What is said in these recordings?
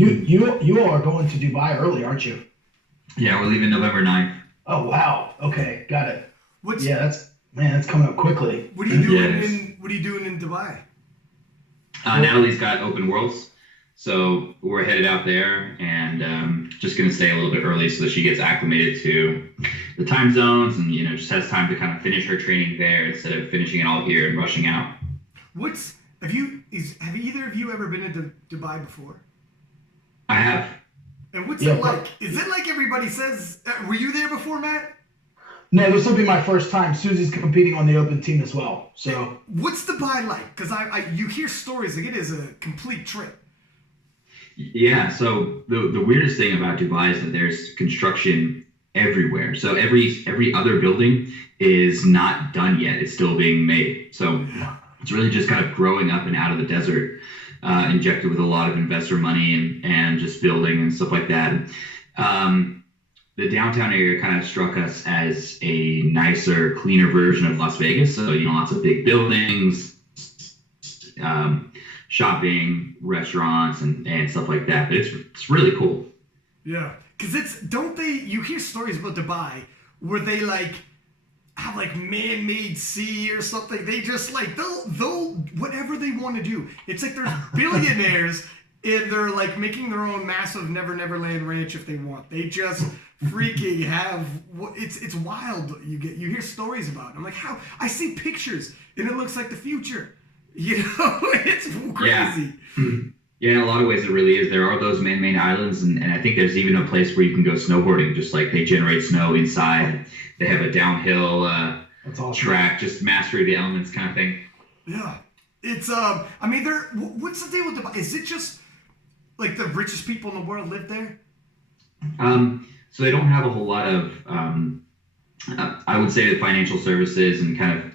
You all are going to Dubai early, aren't you? Yeah, we're leaving November 9th. Oh wow. Okay, got it. That's coming up quickly. What are you doing What are you doing in Dubai? Natalie's got Open Worlds, so we're headed out there and just gonna stay a little bit early so that she gets acclimated to the time zones and just has time to kind of finish her training there instead of finishing it all here and rushing out. Have either of you ever been to Dubai before? I have. And what's it like? Is it like everybody says? Were you there before, Matt? No, this will be my first time. Susie's competing on the open team as well. So what's Dubai like? Because you hear stories like it is a complete trip. Yeah, so the weirdest thing about Dubai is that there's construction everywhere. So every other building is not done yet. It's still being made. So it's really just kind of growing up and out of the desert, injected with a lot of investor money and just building and stuff like that. The downtown area kind of struck us as a nicer, cleaner version of Las Vegas. So, lots of big buildings, shopping, restaurants, and stuff like that. But it's really cool. Yeah, because you hear stories about Dubai where they have man-made sea or something. They just they'll whatever they want to do. It's like there's billionaires and they're making their own massive Never Land ranch if they want. They just freaking have it's wild. You hear stories about it. I'm like, how? I see pictures and it looks like the future. It's crazy. Yeah, in a lot of ways it really is. There are those man-made islands, and I think there's even a place where you can go snowboarding, just like they generate snow inside. They have a downhill track, just mastery of the elements kind of thing. Yeah. It's, what's the deal with Dubai? Is it just the richest people in the world live there? So they don't have a whole lot of, I would say, the financial services and kind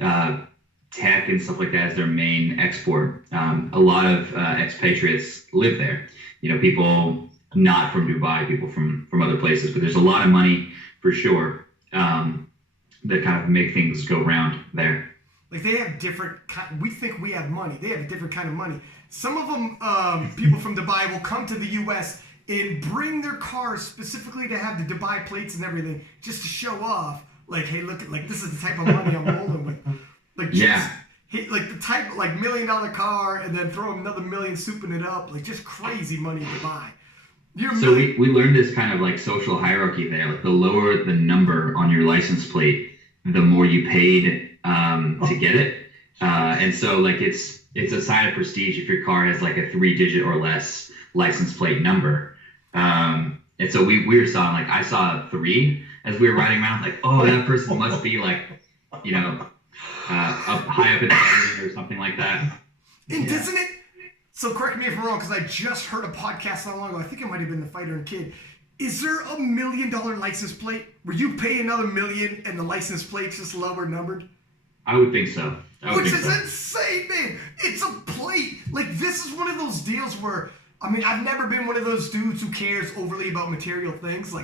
of tech and stuff like that is their main export. A lot of expatriates live there. People not from Dubai, people from other places, but there's a lot of money for sure that kind of make things go round there. They have different. We think we have money. They have a different kind of money. Some of them, people from Dubai, will come to the U.S. and bring their cars specifically to have the Dubai plates and everything, just to show off. Hey, look, this is the type of money I'm rolling with. Hit the type of $1 million car and then throw another million souping it up. Just crazy money to buy. So we learned this kind of social hierarchy there. The lower the number on your license plate, the more you paid to get it. And so it's a sign of prestige if your car has a 3-digit or less license plate number. And so we were saw I saw a 3 as we were riding around, that person must be up high up in the government or something like that. And doesn't it? So correct me if I'm wrong, because I just heard a podcast not long ago. I think it might have been The Fighter and Kid. Is there $1 million license plate where you pay another $1 million and the license plate's just lower numbered? I would think so. Which is insane, man. It's a plate. This is one of those deals where, I've never been one of those dudes who cares overly about material things.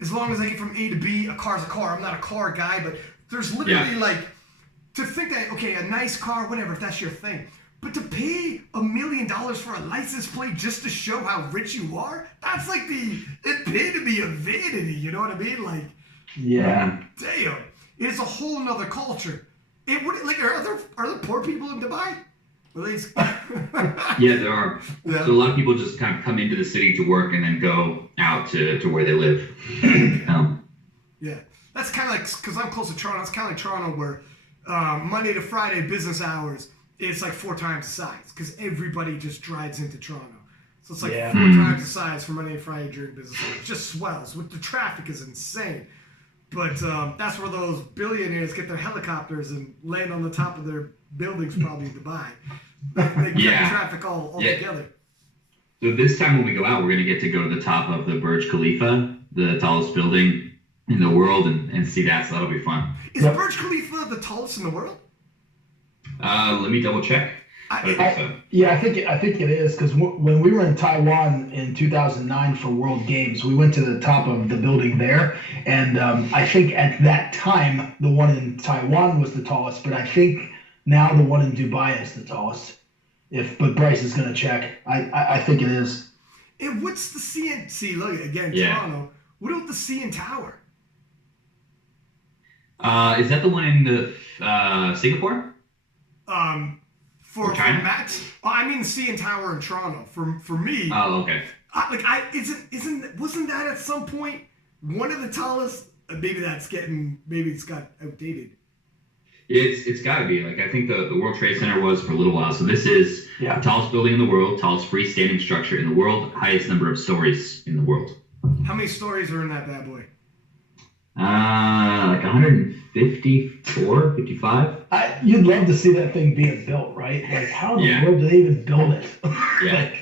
As long as I get from A to B, a car's a car. I'm not a car guy, but there's literally to think that, okay, a nice car, whatever, if that's your thing. But to pay $1 million for a license plate just to show how rich you are, that's the epitome of vanity, you know what I mean? Yeah. Damn. It's a whole nother culture. It would are there poor people in Dubai? Yeah, there are. Yeah. So a lot of people just kind of come into the city to work and then go out to where they live. Yeah. That's kind of because I'm close to Toronto, it's kind of like Toronto where Monday to Friday business hours, it's 4 times the size because everybody just drives into Toronto. So it's 4 times the size for Monday to Friday during business hours. It just swells. The traffic is insane. But that's where those billionaires get their helicopters and land on the top of their buildings, probably in Dubai. They get the traffic all together. So this time when we go out, we're going to get to go to the top of the Burj Khalifa, the tallest building in the world, and see that. So that'll be fun. Is Burj Khalifa the tallest in the world? Let me double check. Yeah, I think it is because when we were in Taiwan in 2009 for World Games, we went to the top of the building there, and I think at that time the one in Taiwan was the tallest, but I think now the one in Dubai is the tallest. But Bryce is going to check. I think it is. And what's the CN? Look again, Toronto. What about the CN Tower? Is that the one in the Singapore? For China? Matt, I mean the CN Tower in Toronto. For me. Oh, okay. Wasn't that at some point one of the tallest? Maybe it's got outdated. It's got to be. Like, I think the World Trade Center was for a little while. So this is the tallest building in the world, tallest freestanding structure in the world, highest number of stories in the world. How many stories are in that bad boy? Like 154, 55. You'd love to see that thing being built, right? Like, how in the world do they even build it? Yeah.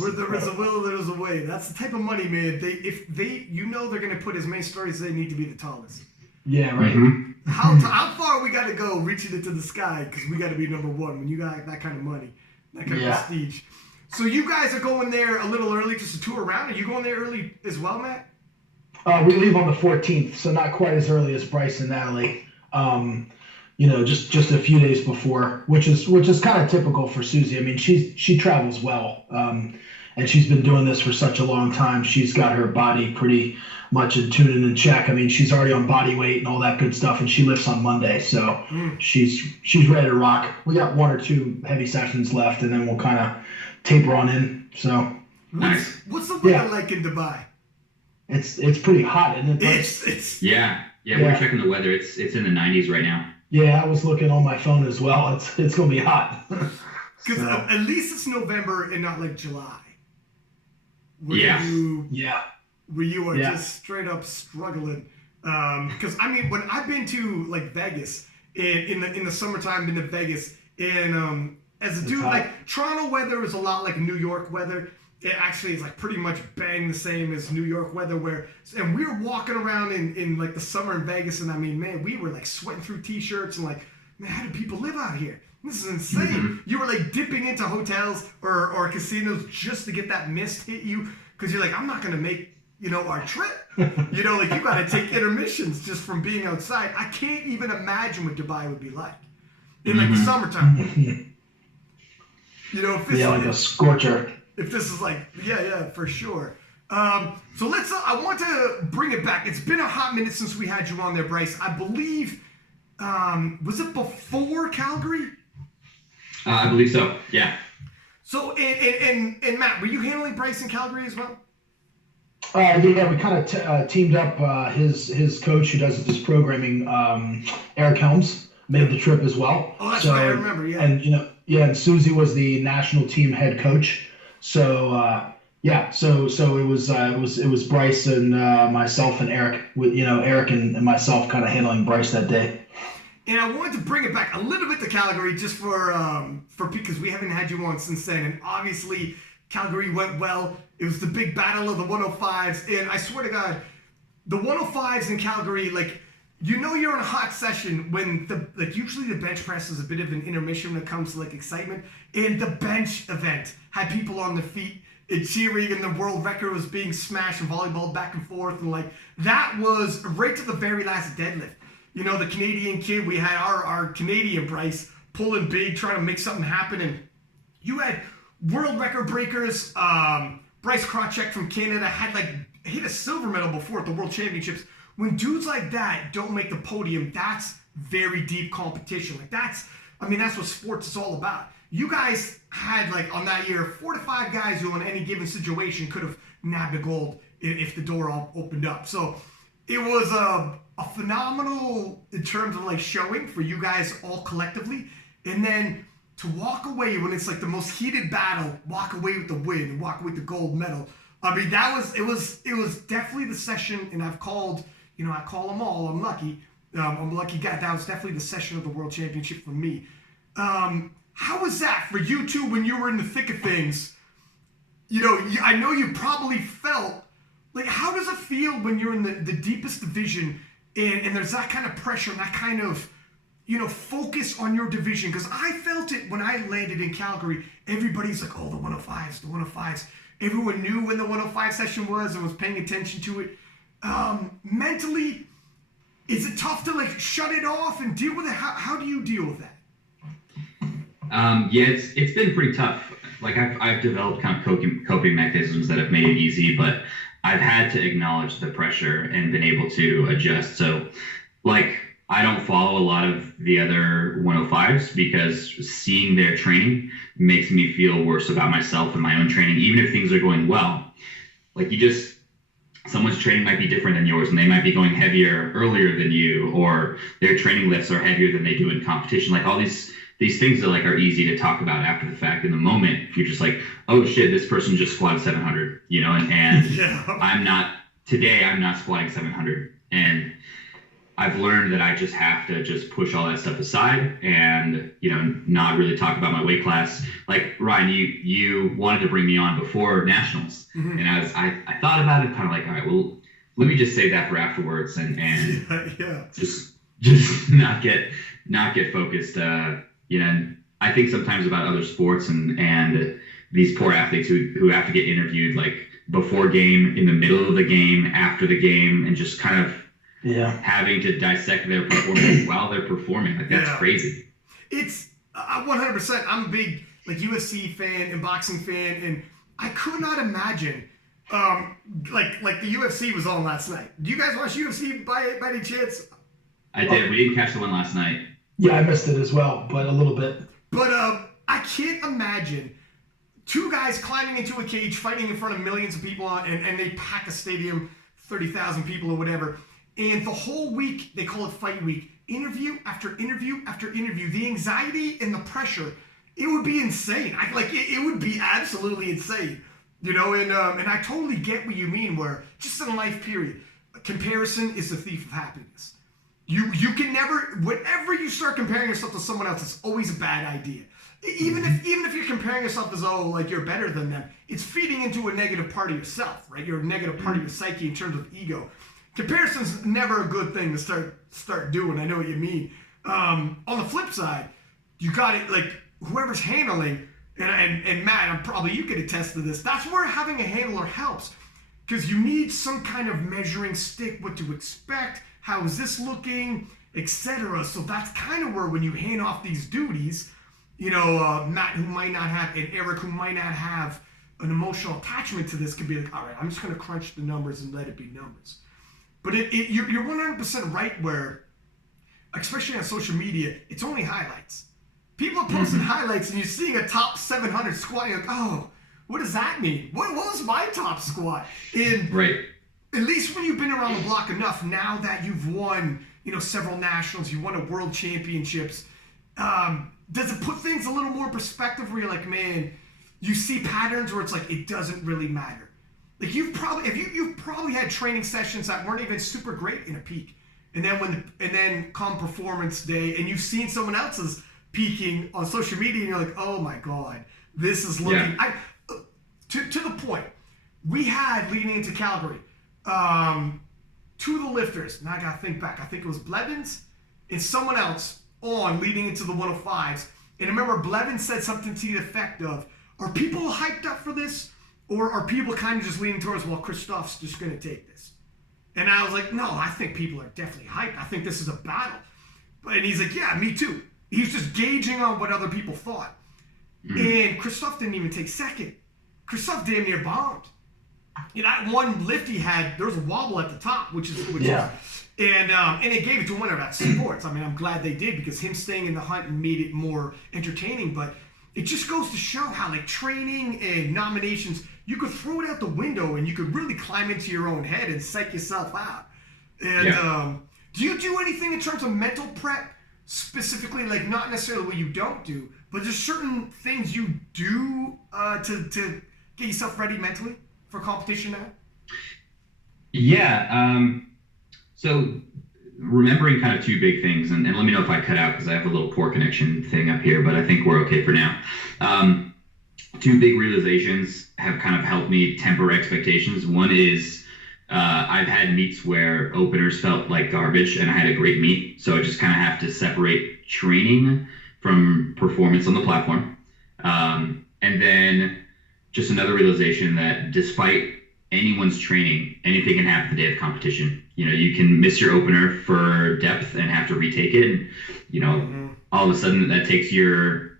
Where there is a will, there is a way. That's the type of money, man. They're going to put as many stories as they need to be the tallest. Yeah, right. Mm-hmm. How far we got to go reaching it to the sky? Because we got to be number one when you got that kind of money, that kind of prestige. So you guys are going there a little early just to tour around. Are you going there early as well, Matt? We leave on the 14th, so not quite as early as Bryce and Natalie. Just a few days before, which is kind of typical for Susie. I mean, she travels well, and she's been doing this for such a long time. She's got her body pretty much in tune and in check. I mean, she's already on body weight and all that good stuff, and she lifts on Monday, so she's ready to rock. We got 1 or 2 heavy sessions left, and then we'll kind of taper on in. So nice. What's the weather like in Dubai? It's pretty hot, isn't it? It's yeah. We're checking the weather. It's in the 90s right now. Yeah, I was looking on my phone as well. It's gonna be hot. Because at least it's November and not like July. Where you are just straight up struggling. Because I mean, when I've been to like Vegas in the summertime, been to Vegas, and as a dude, like Toronto weather is a lot like New York weather. It actually is like pretty much bang the same as New York weather and we were walking around in like the summer in Vegas, and I mean, man, we were like sweating through t-shirts and like, man, how do people live out here? This is insane. Mm-hmm. You were like dipping into hotels or casinos just to get that mist hit you, because you're like, I'm not gonna make our trip. Like you gotta take intermissions just from being outside. I can't even imagine what Dubai would be like in like the summertime. Like a scorcher. If this is like, for sure. So I want to bring it back. It's been a hot minute since we had you on there, Bryce. I believe, was it before Calgary? I believe so, yeah. So, and Matt, were you handling Bryce in Calgary as well? We kind of teamed up. His coach who does this programming, Eric Helms, made the trip as well. Oh, that's right, I remember, yeah. And, and Susie was the national team head coach. So so it was Bryce and myself and Eric, with Eric and myself kind of handling Bryce that day. And I wanted to bring it back a little bit to Calgary just for because we haven't had you on since then, and obviously Calgary went well. It was the big battle of the 105s, and I swear to God, the 105s in Calgary, like, you're in a hot session when usually the bench press is a bit of an intermission when it comes to like excitement, and the bench event had people on their feet and cheering, and the world record was being smashed and volleyball back and forth, and like that was right to the very last deadlift. The Canadian kid, we had our Canadian Bryce pulling big, trying to make something happen, and you had world record breakers. Bryce Krawczyk from Canada had hit a silver medal before at the World Championships. When dudes like that don't make the podium, that's very deep competition. That's what sports is all about. You guys had, on that year, 4 to 5 guys who, in any given situation, could have nabbed a gold if the door all opened up. So it was a phenomenal in terms of showing for you guys all collectively. And then to walk away when it's the most heated battle, walk away with the win and walk away with the gold medal. I mean, it was definitely the session, and I've called. I call them all. I'm lucky. I'm a lucky guy. That was definitely the session of the World Championship for me. How was that for you two when you were in the thick of things? I know you probably felt how does it feel when you're in the deepest division and there's that kind of pressure and that kind of focus on your division? Because I felt it when I landed in Calgary. Everybody's like, oh, the 105s, the 105s. Everyone knew when the 105 session was and was paying attention to it. Mentally, is it tough to shut it off and deal with it? How do you deal with that? It's been pretty tough. like I've developed kind of coping mechanisms that have made it easy, but I've had to acknowledge the pressure and been able to adjust. So like I don't follow a lot of the other 105s because seeing their training makes me feel worse about myself and my own training, even if things are going well. Like someone's training might be different than yours and they might be going heavier earlier than you, or their training lifts are heavier than they do in competition. Like all these things are easy to talk about after the fact. In the moment, if you're just like, oh shit, this person just squatted 700, and Yeah. I'm not squatting 700. And I've learned that I just have to just push all that stuff aside and, not really talk about my weight class. Like Ryan, you wanted to bring me on before nationals. Mm-hmm. And I thought about it kind of like, all right, well, let me just save that for afterwards and yeah. just not get focused. I think sometimes about other sports and these poor athletes who have to get interviewed like before game, in the middle of the game, after the game, and just kind of having to dissect their performance while they're performing. Like that's crazy. It's 100%. I'm a big like UFC fan and boxing fan, and I could not imagine like the UFC was on last night. Do you guys watch UFC by any chance? I did. We didn't catch the one last night. Yeah, I missed it as well, but a little bit. But I can't imagine two guys climbing into a cage, fighting in front of millions of people, and they pack a stadium, 30,000 people or whatever. And the whole week, they call it fight week, interview after interview after interview. The anxiety and the pressure, it would be insane. It would be absolutely insane. And I totally get what you mean, where just in life period, comparison is the thief of happiness. You can never, whenever you start comparing yourself to someone else, it's always a bad idea. Even if you're comparing yourself as you're better than them, it's feeding into a negative part of yourself, right? You're a negative part of your psyche in terms of ego. Comparison's never a good thing to start doing. I know what you mean. On the flip side, you got it like whoever's handling, and Matt, you could attest to this. That's where having a handler helps, because you need some kind of measuring stick, what to expect. How is this looking, etc. So that's kind of where when you hand off these duties, Matt who might not have, and Eric who might not have an emotional attachment to this could be like, all right, I'm just going to crunch the numbers and let it be numbers. But you're 100% right where, especially on social media, it's only highlights. People are posting highlights and you're seeing a top 700 squat. You're like, oh, what does that mean? What was my top squat? Right. At least when you've been around the block enough, now that you've won, several nationals, you won a world championships, does it put things a little more perspective where you're like, man, you see patterns where it's like, it doesn't really matter. Like you've probably had training sessions that weren't even super great in a peak. And then come performance day and you've seen someone else's peaking on social media and you're like, oh my God, this is looking, to the point, we had leading into Calgary, two of the lifters, and I got to think back. I think it was Blevins and someone else on leading into the 105s. And I remember Blevins said something to the effect of, are people hyped up for this? Or are people kind of just leaning towards, well, Christoph's just going to take this? And I was like, no, I think people are definitely hyped. I think this is a battle. And he's like, yeah, me too. He's just gauging on what other people thought. And Christoph didn't even take second. Christoph damn near bombed. That one lift he had, there was a wobble at the top, and they gave it to a winner at sports. I mean, I'm glad they did because him staying in the hunt made it more entertaining. But it just goes to show how like training and nominations, you could throw it out the window and you could really climb into your own head and psych yourself out. And do you do anything in terms of mental prep specifically, like not necessarily what you don't do, but just certain things you do to get yourself ready mentally for competition now? Yeah. So remembering kind of two big things, and let me know if I cut out because I have a little poor connection thing up here, but I think we're okay for now. Two big realizations have kind of helped me temper expectations. One is I've had meets where openers felt like garbage and I had a great meet. So I just kind of have to separate training from performance on the platform. And then just another realization that despite anyone's training, anything can happen the day of competition. You can miss your opener for depth and have to retake it. And, all of a sudden that takes your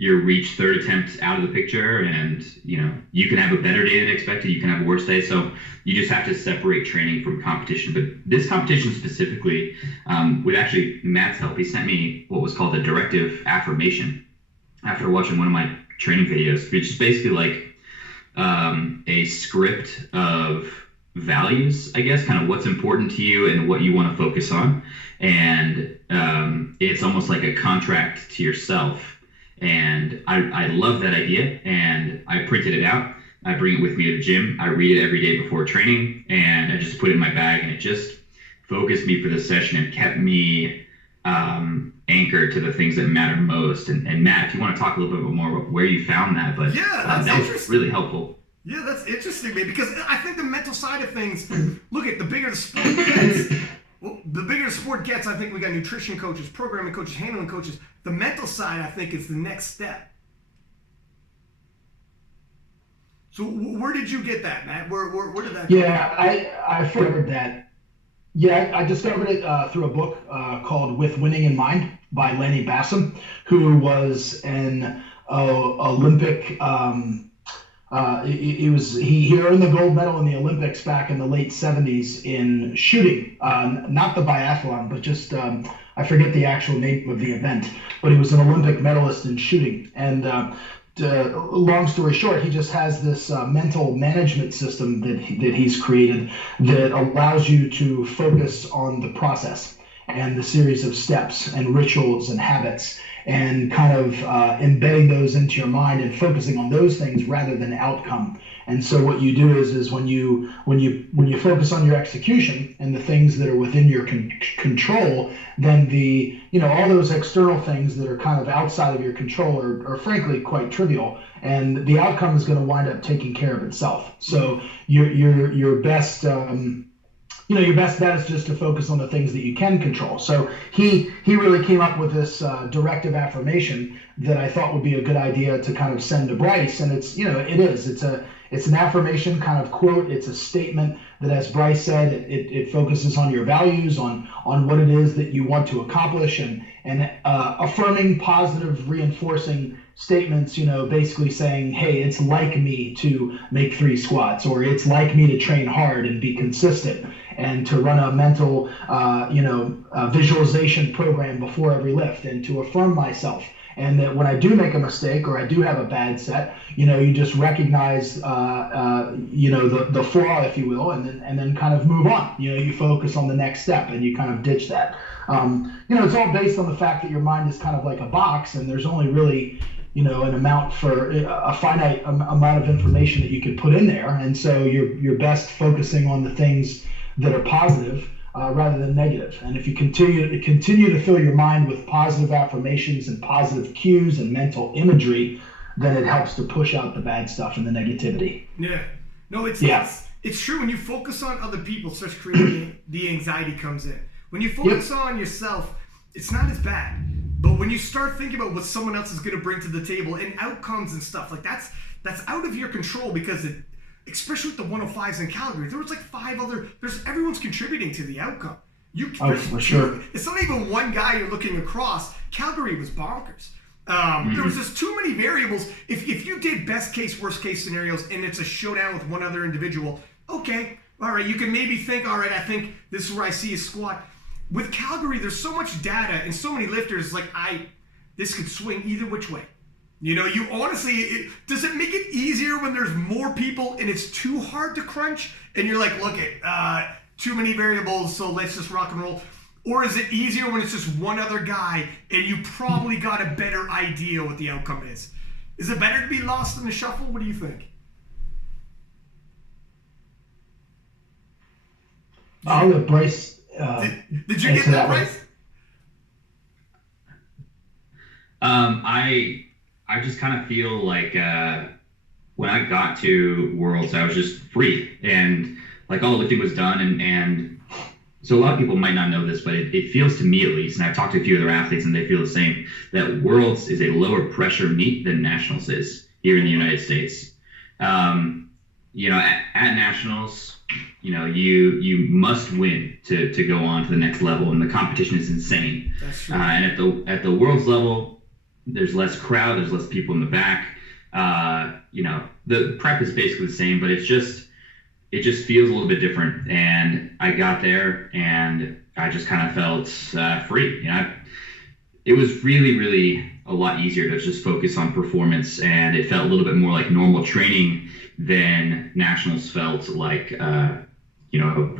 your reach third attempt out of the picture, and you can have a better day than expected, you can have a worse day. So you just have to separate training from competition. But this competition specifically, with actually Matt's help, he sent me what was called a directive affirmation after watching one of my training videos, which is basically like a script of values, I guess, kind of what's important to you and what you want to focus on. And it's almost like a contract to yourself. And I love that idea, and I printed it out. I bring it with me to the gym. I read it every day before training, and I just put it in my bag, and it just focused me for the session and kept me anchored to the things that matter most. And Matt, if you want to talk a little bit more about where you found that, but yeah, that was really helpful. Yeah, that's interesting, man, because I think the mental side of things, look at the bigger the sport gets, the bigger the sport gets, I think we got nutrition coaches, programming coaches, handling coaches. The mental side, I think, is the next step. So where did you get that, Matt? Where did that come from? I discovered that. Yeah, I discovered it through a book called With Winning in Mind by Lenny Bassam, who was an Olympic. He earned the gold medal in the Olympics back in the late 70s in shooting, not the biathlon, but just I forget the actual name of the event, but he was an Olympic medalist in shooting. And long story short, he just has this mental management system that he's created that allows you to focus on the process and the series of steps and rituals and habits, and kind of embedding those into your mind and focusing on those things rather than outcome. And so what you do is when you focus on your execution and the things that are within your control, then all those external things that are kind of outside of your control are frankly quite trivial, and the outcome is going to wind up taking care of itself. So your best your best bet is just to focus on the things that you can control. So he really came up with this directive affirmation that I thought would be a good idea to kind of send to Bryce. And it's an affirmation kind of quote. It's a statement that, as Bryce said, it focuses on your values, on what it is that you want to accomplish, and affirming, positive, reinforcing statements, basically saying, hey, it's like me to make 3 squats, or it's like me to train hard and be consistent, and to run a mental, visualization program before every lift, and to affirm myself. And that when I do make a mistake or I do have a bad set, you just recognize, the flaw, if you will, and then kind of move on. You focus on the next step and you kind of ditch that. It's all based on the fact that your mind is kind of like a box, and there's only really, a finite amount of information that you can put in there. And so you're best focusing on the things that are positive rather than negative. And if you continue to fill your mind with positive affirmations and positive cues and mental imagery, then it helps to push out the bad stuff and the negativity. Yeah. No, it's true. When you focus on other people, starts creating the anxiety comes in. When you focus on yourself, it's not as bad. But when you start thinking about what someone else is going to bring to the table and outcomes and stuff, like that's out of your control, because especially with the 105s in Calgary, there was like 5 other. Everyone's contributing to the outcome. For sure. It's not even one guy you're looking across. Calgary was bonkers. There was just too many variables. If you did best case, worst case scenarios, and it's a showdown with one other individual, okay, all right, you can maybe think, all right, I think this is where I see a squat. With Calgary, there's so much data and so many lifters. This could swing either which way. You honestly, does it make it easier when there's more people and it's too hard to crunch and you're like, look at too many variables, so let's just rock and roll? Or is it easier when it's just one other guy and you probably got a better idea what the outcome is? Is it better to be lost in the shuffle? What do you think? I'll let Bryce. Did you get that, Bryce? I just kind of feel like when I got to Worlds, I was just free, and like all the lifting was done, and so a lot of people might not know this, but it feels to me at least, and I've talked to a few other athletes and they feel the same, that Worlds is a lower pressure meet than Nationals is here in the United States. At Nationals, you must win to go on to the next level, and the competition is insane. That's true. And at the Worlds level, there's less crowd, there's less people in the back. The prep is basically the same, but it just feels a little bit different. And I got there and I just kind of felt free. It was really, really a lot easier to just focus on performance, and it felt a little bit more like normal training than nationals felt like, a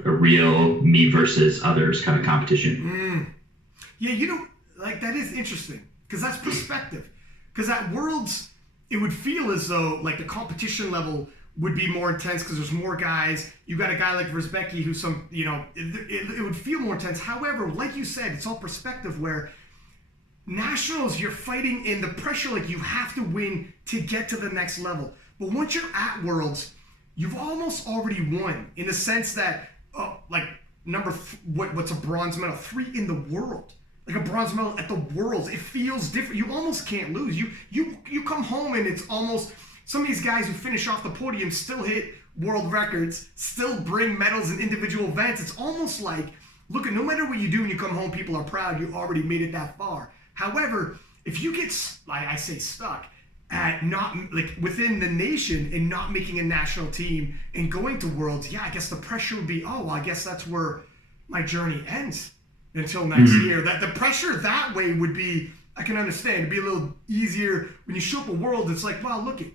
real me versus others kind of competition. Yeah, that is interesting because that's perspective. Because at Worlds, it would feel as though like the competition level would be more intense because there's more guys. You got a guy like Versbecki who's it would feel more intense. However, like you said, it's all perspective where nationals, you're fighting in the pressure, like you have to win to get to the next level. But once you're at Worlds, you've almost already won in the sense that, what's a bronze medal? 3 in the world. Like a bronze medal at the Worlds. It feels different. You almost can't lose. You come home and it's almost, some of these guys who finish off the podium still hit world records, still bring medals in individual events. It's almost like, look, no matter what you do when you come home, people are proud. You already made it that far. However, if you get, stuck at not, like, within the nation and not making a national team and going to Worlds, I guess the pressure would be, I guess that's where my journey ends until next year. That the pressure that way would be, I can understand, it'd be a little easier. When you show up a World, it's like, well, look it,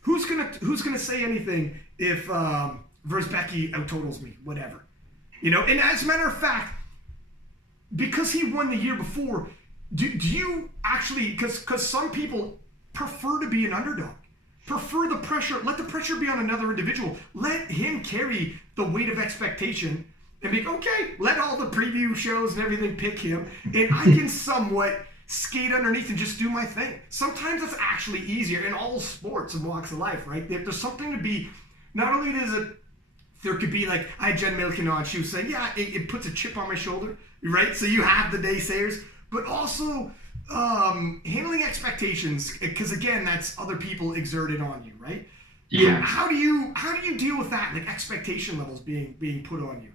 who's gonna say anything if Versbecki out-totals me, whatever. And as a matter of fact, because he won the year before, do you actually, because some people prefer to be an underdog, prefer the pressure, let the pressure be on another individual, let him carry the weight of expectation and be, okay, let all the preview shows and everything pick him, and I can somewhat skate underneath and just do my thing. Sometimes it's actually easier in all sports and walks of life, right? There's something to be, not only there could be like, I had Jen Milken on, she was saying, it puts a chip on my shoulder, right? So you have the naysayers, but also handling expectations, because again, that's other people exerted on you, right? Yeah. How do you deal with that, like expectation levels being put on you?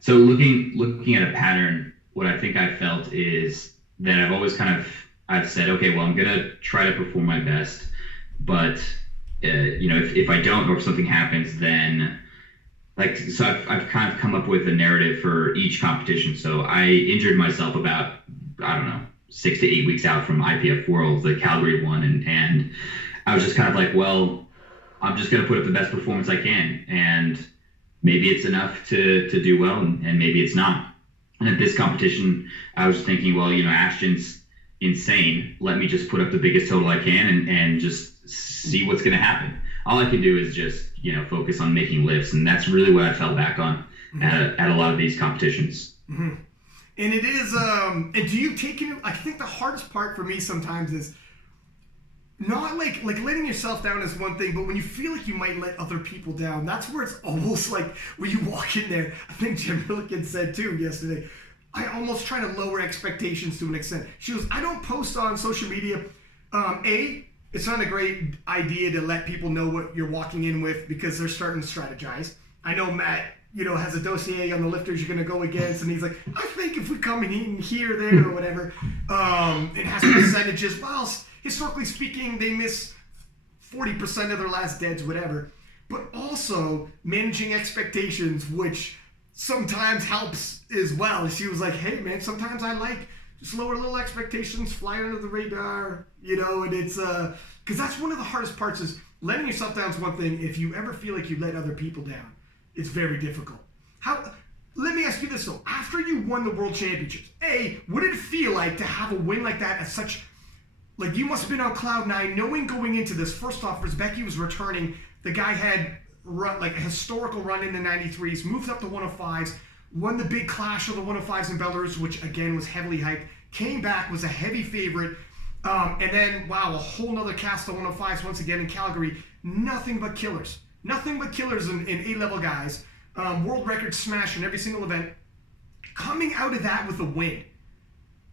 So looking at a pattern, what I think I've felt is that I've always I've said, okay, well, I'm gonna try to perform my best, but if I don't, or if something happens, then so I've kind of come up with a narrative for each competition. So I injured myself about, I don't know, 6 to 8 weeks out from IPF World, the Calgary one, and I was just kind of like, well, I'm just gonna put up the best performance I can, and maybe it's enough to do well, and maybe it's not. And at this competition, I was thinking, well, Ashton's insane. Let me just put up the biggest total I can and just see what's going to happen. All I can do is just, focus on making lifts. And that's really what I fell back on at a lot of these competitions. Mm-hmm. And it is, and do you take it, I think the hardest part for me sometimes is not like letting yourself down is one thing, but when you feel like you might let other people down, that's where it's almost like when you walk in there. I think Jim Milliken said too yesterday, I almost try to lower expectations to an extent. She goes, I don't post on social media. It's not a great idea to let people know what you're walking in with because they're starting to strategize. I know Matt, has a dossier on the lifters you're going to go against, and he's like, I think if we come in here, there, or whatever, it has percentages. Well, historically speaking, they miss 40% of their last deads, whatever. But also managing expectations, which sometimes helps as well. She was like, hey, man, sometimes I like just lower little expectations, fly under the radar, and it's, because that's one of the hardest parts is letting yourself down is one thing. If you ever feel like you let other people down, it's very difficult. Let me ask you this though. After you won the World Championships, what did it feel like to have a win like that at such, like you must have been on cloud nine, knowing going into this, first off, Versbecki was returning. The guy had a historical run in the 93s, moved up to 105s, won the big clash of the 105s in Belarus, which again was heavily hyped, came back, was a heavy favorite, and then, wow, a whole nother cast of 105s once again in Calgary. Nothing but killers. Nothing but killers in A-level guys. World record smash in every single event. Coming out of that with a win.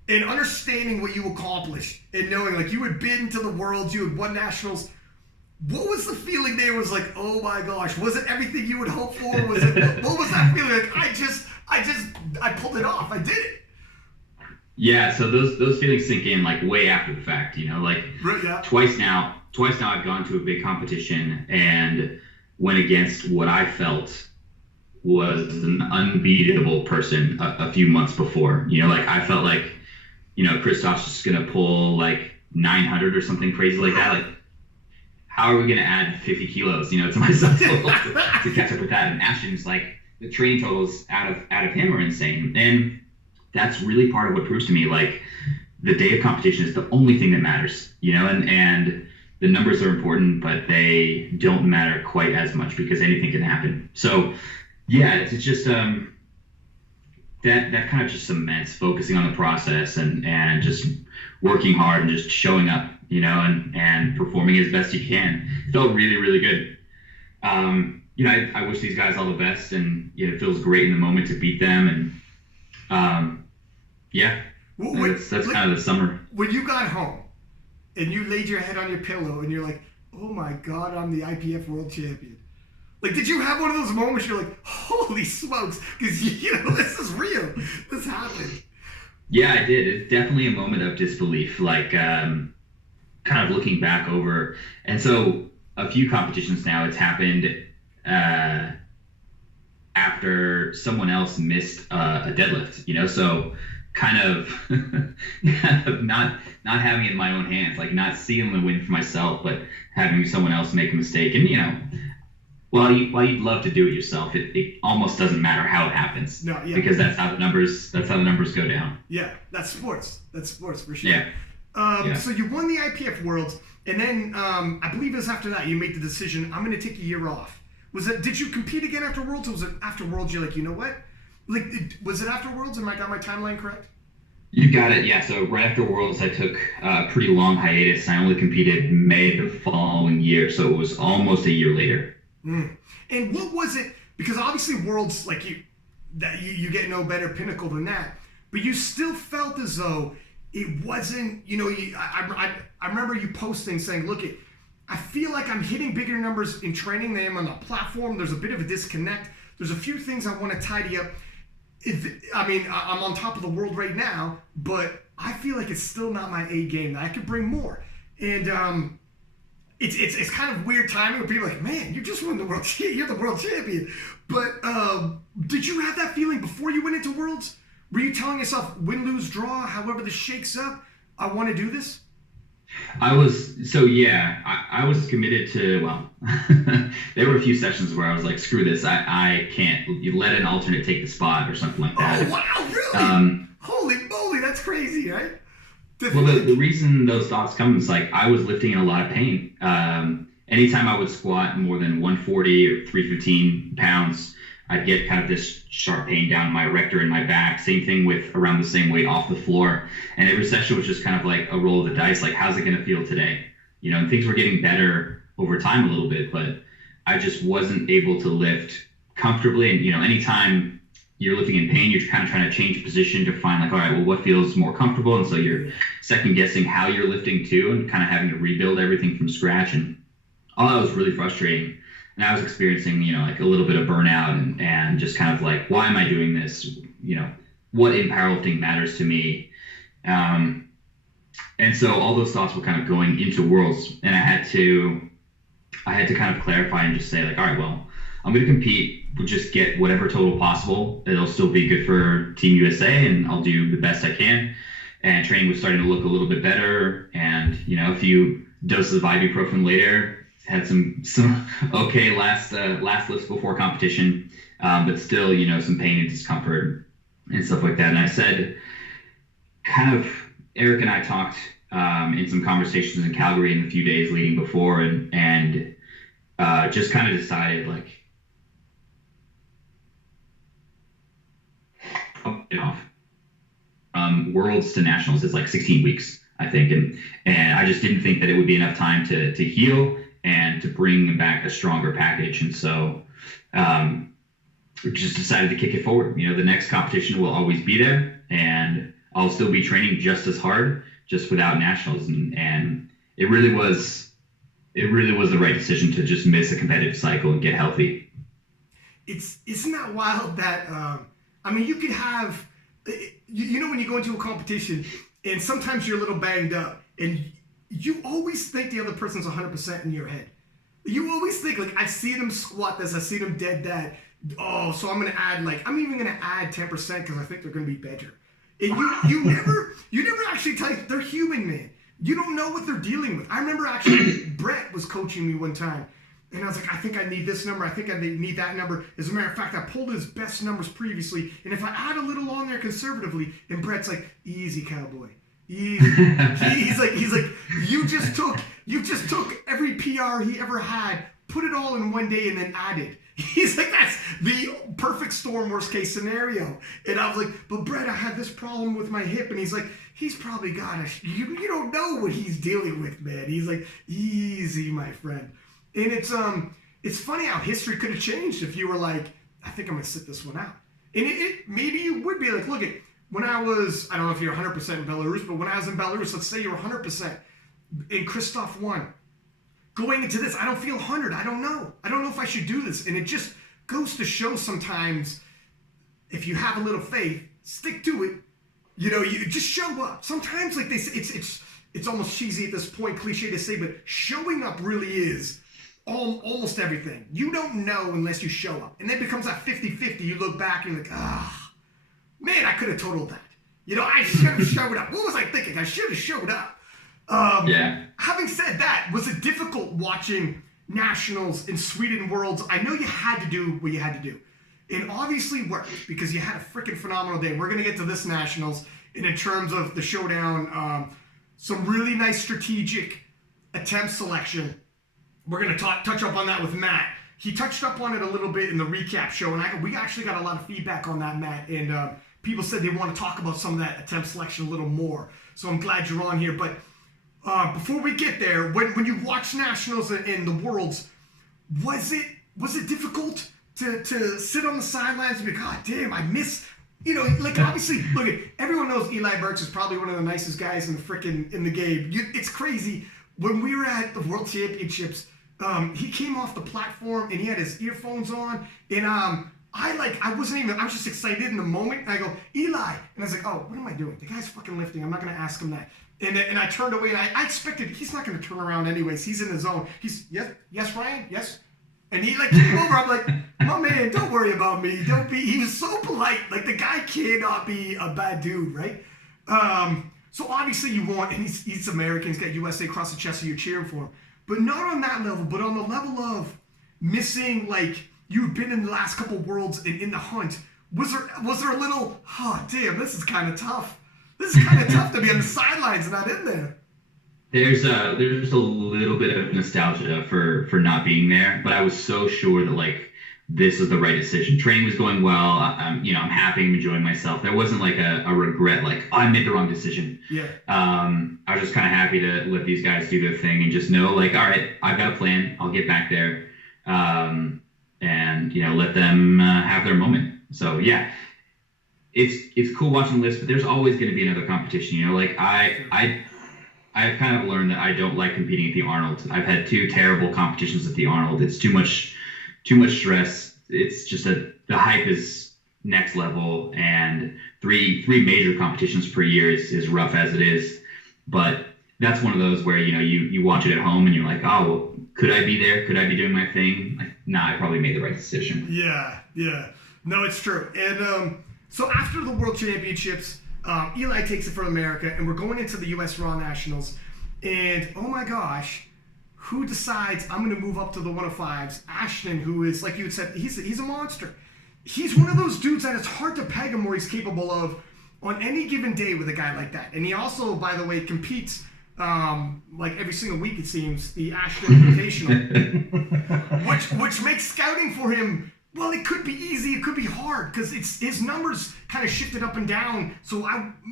And understanding what you accomplished and knowing like you had been to the Worlds, you had won nationals. What was the feeling there? Was like, oh my gosh, was it everything you would hope for? Was it, what was that feeling? Like, I pulled it off. I did it. Yeah, so those feelings sink in like way after the fact, like Right, yeah. twice now I've gone to a big competition and went against what I felt was an unbeatable person a few months before. Like I felt like, Christoph's just gonna pull like 900 or something crazy like that. Like, how are we gonna add 50 kilos, to my sub total to catch up with that? And Ashton's like, the training totals out of him are insane, and that's really part of what proves to me like the day of competition is the only thing that matters, and the numbers are important, but they don't matter quite as much because anything can happen. So yeah, it's just that kind of just cements focusing on the process and just working hard and just showing up, and performing as best you can. It felt really, really good. I wish these guys all the best, and it feels great in the moment to beat them. And yeah, that's kind of the summer. When you got home and you laid your head on your pillow and you're like, oh my God, I'm the IPF World Champion. Like, did you have one of those moments you're like, holy smokes, because this is real. This happened. Yeah, I did. It's definitely a moment of disbelief, like kind of looking back over. And so a few competitions now, it's happened after someone else missed a deadlift, so kind of not having it in my own hands, like not seeing the win for myself, but having someone else make a mistake. And, while you'd love to do it yourself, it almost doesn't matter how it happens. No, yeah. Because that's how the numbers go down. Yeah, that's sports. That's sports for sure. Yeah. So you won the IPF Worlds, and then I believe it was after that you made the decision, I'm going to take a year off. Did you compete again after Worlds, or was it after Worlds you're like, you know what? Like, was it after Worlds? Am I got my timeline correct? You got it, yeah. So right after Worlds, I took a pretty long hiatus. I only competed May the following year, so it was almost a year later. Mm. And what was it? Because obviously Worlds, like you get no better pinnacle than that, but you still felt as though it wasn't. I remember you posting saying, "Look, I feel like I'm hitting bigger numbers in training than I am on the platform. There's a bit of a disconnect. There's a few things I want to tidy up. I'm on top of the world right now, but I feel like it's still not my A game. That I could bring more." And It's kind of weird timing where people are like, man, you just won the world. You're the world champion. But did you have that feeling before you went into Worlds? Were you telling yourself, win, lose, draw, however this shakes up, I want to do this? I was committed to, there were a few sessions where I was like, screw this. I can't. You let an alternate take the spot or something like that. Oh, wow, really? Holy moly, that's crazy, right? Well, the reason those thoughts come is like I was lifting in a lot of pain. Anytime I would squat more than 140 or 315 pounds, I'd get kind of this sharp pain down my rector and my back. Same thing with around the same weight off the floor. And every session was just kind of like a roll of the dice. Like, how's it going to feel today? And things were getting better over time a little bit, but I just wasn't able to lift comfortably. And, anytime you're lifting in pain, you're kind of trying to change position to find like, all right, well, what feels more comfortable? And so you're second guessing how you're lifting too, and kind of having to rebuild everything from scratch. And all that was really frustrating. And I was experiencing, like a little bit of burnout and just kind of like, why am I doing this? What in powerlifting matters to me? And so all those thoughts were kind of going into Worlds, and I had to kind of clarify and just say like, all right, well, I'm going to compete. We'll just get whatever total possible. It'll still be good for Team USA, and I'll do the best I can. And training was starting to look a little bit better, and a few doses of ibuprofen later, had some okay last lifts before competition, but still some pain and discomfort and stuff like that. And I said, kind of, Eric and I talked in some conversations in Calgary in the few days leading before, and just kind of decided like, off. Worlds to nationals is like 16 weeks, I think, and I just didn't think that it would be enough time to heal and to bring back a stronger package. And so we just decided to kick it forward. The next competition will always be there, and I'll still be training just as hard, just without nationals. And it really was the right decision to just miss a competitive cycle and get healthy. Isn't that wild that you could have you know when you go into a competition and sometimes you're a little banged up and you always think the other person's 100% in your head. You always think, like, I've seen them squat this, I've seen them dead that. Oh, so I'm going to add, like, I'm even going to add 10% because I think they're going to be better. And you never actually tell you, they're human, man. You don't know what they're dealing with. I remember actually Brett was coaching me one time. And I was like, I think I need this number. I think I need that number. As a matter of fact, I pulled his best numbers previously. And if I add a little on there conservatively, and Brett's like, easy, cowboy. Easy. he's like, you just took every PR he ever had, put it all in one day, and then added. He's like, that's the perfect storm, worst case scenario. And I was like, but Brett, I had this problem with my hip. And he's like, he's probably got you don't know what he's dealing with, man. He's like, easy, my friend. And it's funny how history could have changed if you were like, I think I'm going to sit this one out. And it maybe you would be like, look, when I was, I don't know if you're 100% in Belarus, but when I was in Belarus, let's say you're 100% and Christoph won. Going into this, I don't feel 100. I don't know if I should do this. And it just goes to show sometimes if you have a little faith, stick to it. You know, you just show up. Sometimes, like they say, it's almost cheesy at this point, cliche to say, but showing up really is almost everything. You don't know unless you show up. And then it becomes that 50-50. You look back and you're like, man, I could have totaled that. You know, I should have showed up. What was I thinking? I should have showed up. Having said that, was it difficult watching nationals in Sweden Worlds? I know you had to do what you had to do. It obviously worked because you had a freaking phenomenal day. We're going to get to this nationals. And in terms of the showdown, some really nice strategic attempt selection. We're going to touch up on that with Matt. He touched up on it a little bit in the recap show, and we actually got a lot of feedback on that, Matt. And people said they want to talk about some of that attempt selection a little more. So I'm glad you're on here. But before we get there, when you watch nationals in the Worlds, was it difficult to sit on the sidelines and be, God damn, I miss, you know, like obviously, look, everyone knows Eli Burks is probably one of the nicest guys in the game. It's crazy. When we were at the World Championships, he came off the platform and he had his earphones on, and I was just excited in the moment. And I go, Eli, and I was like, oh, what am I doing? The guy's fucking lifting. I'm not gonna ask him that. And I turned away, and I expected he's not gonna turn around anyways. He's in his zone. He's yes, Ryan, yes. And he like came over. I'm like, my man, don't worry about me. Don't be. He was so polite. Like the guy cannot be a bad dude, right? So obviously you want, and he's American. He's got USA across the chest, so you're cheering for him. But not on that level, but on the level of missing, like, you've been in the last couple worlds in the hunt. Was there a little, oh, damn, this is kind of tough. This is kind of tough to be on the sidelines and not in there. There's a little bit of nostalgia for not being there, but I was so sure that, like, this is the right decision. Training was going well. I'm happy. I'm enjoying myself. There wasn't like a regret, like, oh, I made the wrong decision. Yeah. I was just kind of happy to let these guys do their thing and just know, like, all right, I've got a plan. I'll get back there, and let them have their moment. So yeah, it's cool watching the list, but there's always going to be another competition. You know, like I've kind of learned that I don't like competing at the Arnold. I've had 2 terrible competitions at the Arnold. It's too much stress. It's just the hype is next level, and three major competitions per year is rough as it is. But that's one of those where, you watch it at home and you're like, oh, well, could I be there? Could I be doing my thing? Like, nah, I probably made the right decision. Yeah. No, it's true. And so after the World Championships, Eli takes it for America, and we're going into the U.S. Raw Nationals. And, oh my gosh, who decides I'm going to move up to the 105s? Ashton, who is, like you had said, he's a monster. He's one of those dudes that it's hard to peg him where he's capable of on any given day with a guy like that. And he also, by the way, competes like every single week, it seems, the Ashton Invitational, which makes scouting for him, well, it could be easy, it could be hard, because his numbers kind of shifted up and down. So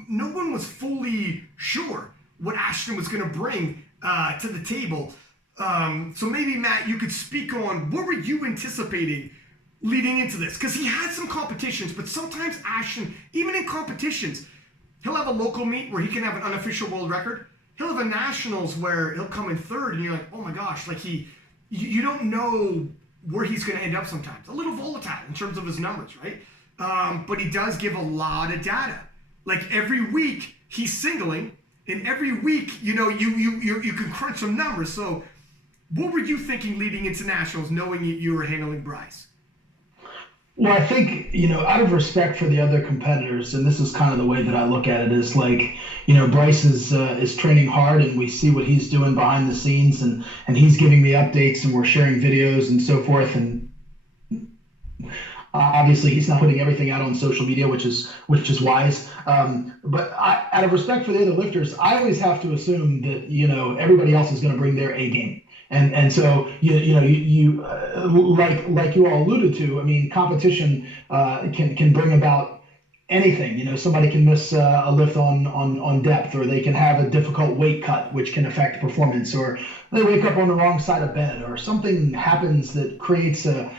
no one was fully sure what Ashton was going to bring to the table. So maybe, Matt, you could speak on what were you anticipating leading into this? Because he had some competitions, but sometimes Ashton, even in competitions, he'll have a local meet where he can have an unofficial world record. He'll have a nationals where he'll come in third, and you're like, oh my gosh, like you don't know where he's going to end up sometimes. A little volatile in terms of his numbers, right? But he does give a lot of data. like every week he's singling, and every week, you know, you can crunch some numbers. So what were you thinking leading into nationals, knowing you were handling Bryce? Well, I think, you know, out of respect for the other competitors, and this is kind of the way that I look at it, is like, you know, Bryce is training hard, and we see what he's doing behind the scenes, and he's giving me updates, and we're sharing videos and so forth, and obviously he's not putting everything out on social media, which is wise. But out of respect for the other lifters, I always have to assume that, you know, everybody else is going to bring their A game. And so you like you all alluded to, I mean, competition can bring about anything. You know, somebody can miss a lift on depth, or they can have a difficult weight cut, which can affect performance, or they wake up on the wrong side of bed, or something happens that creates a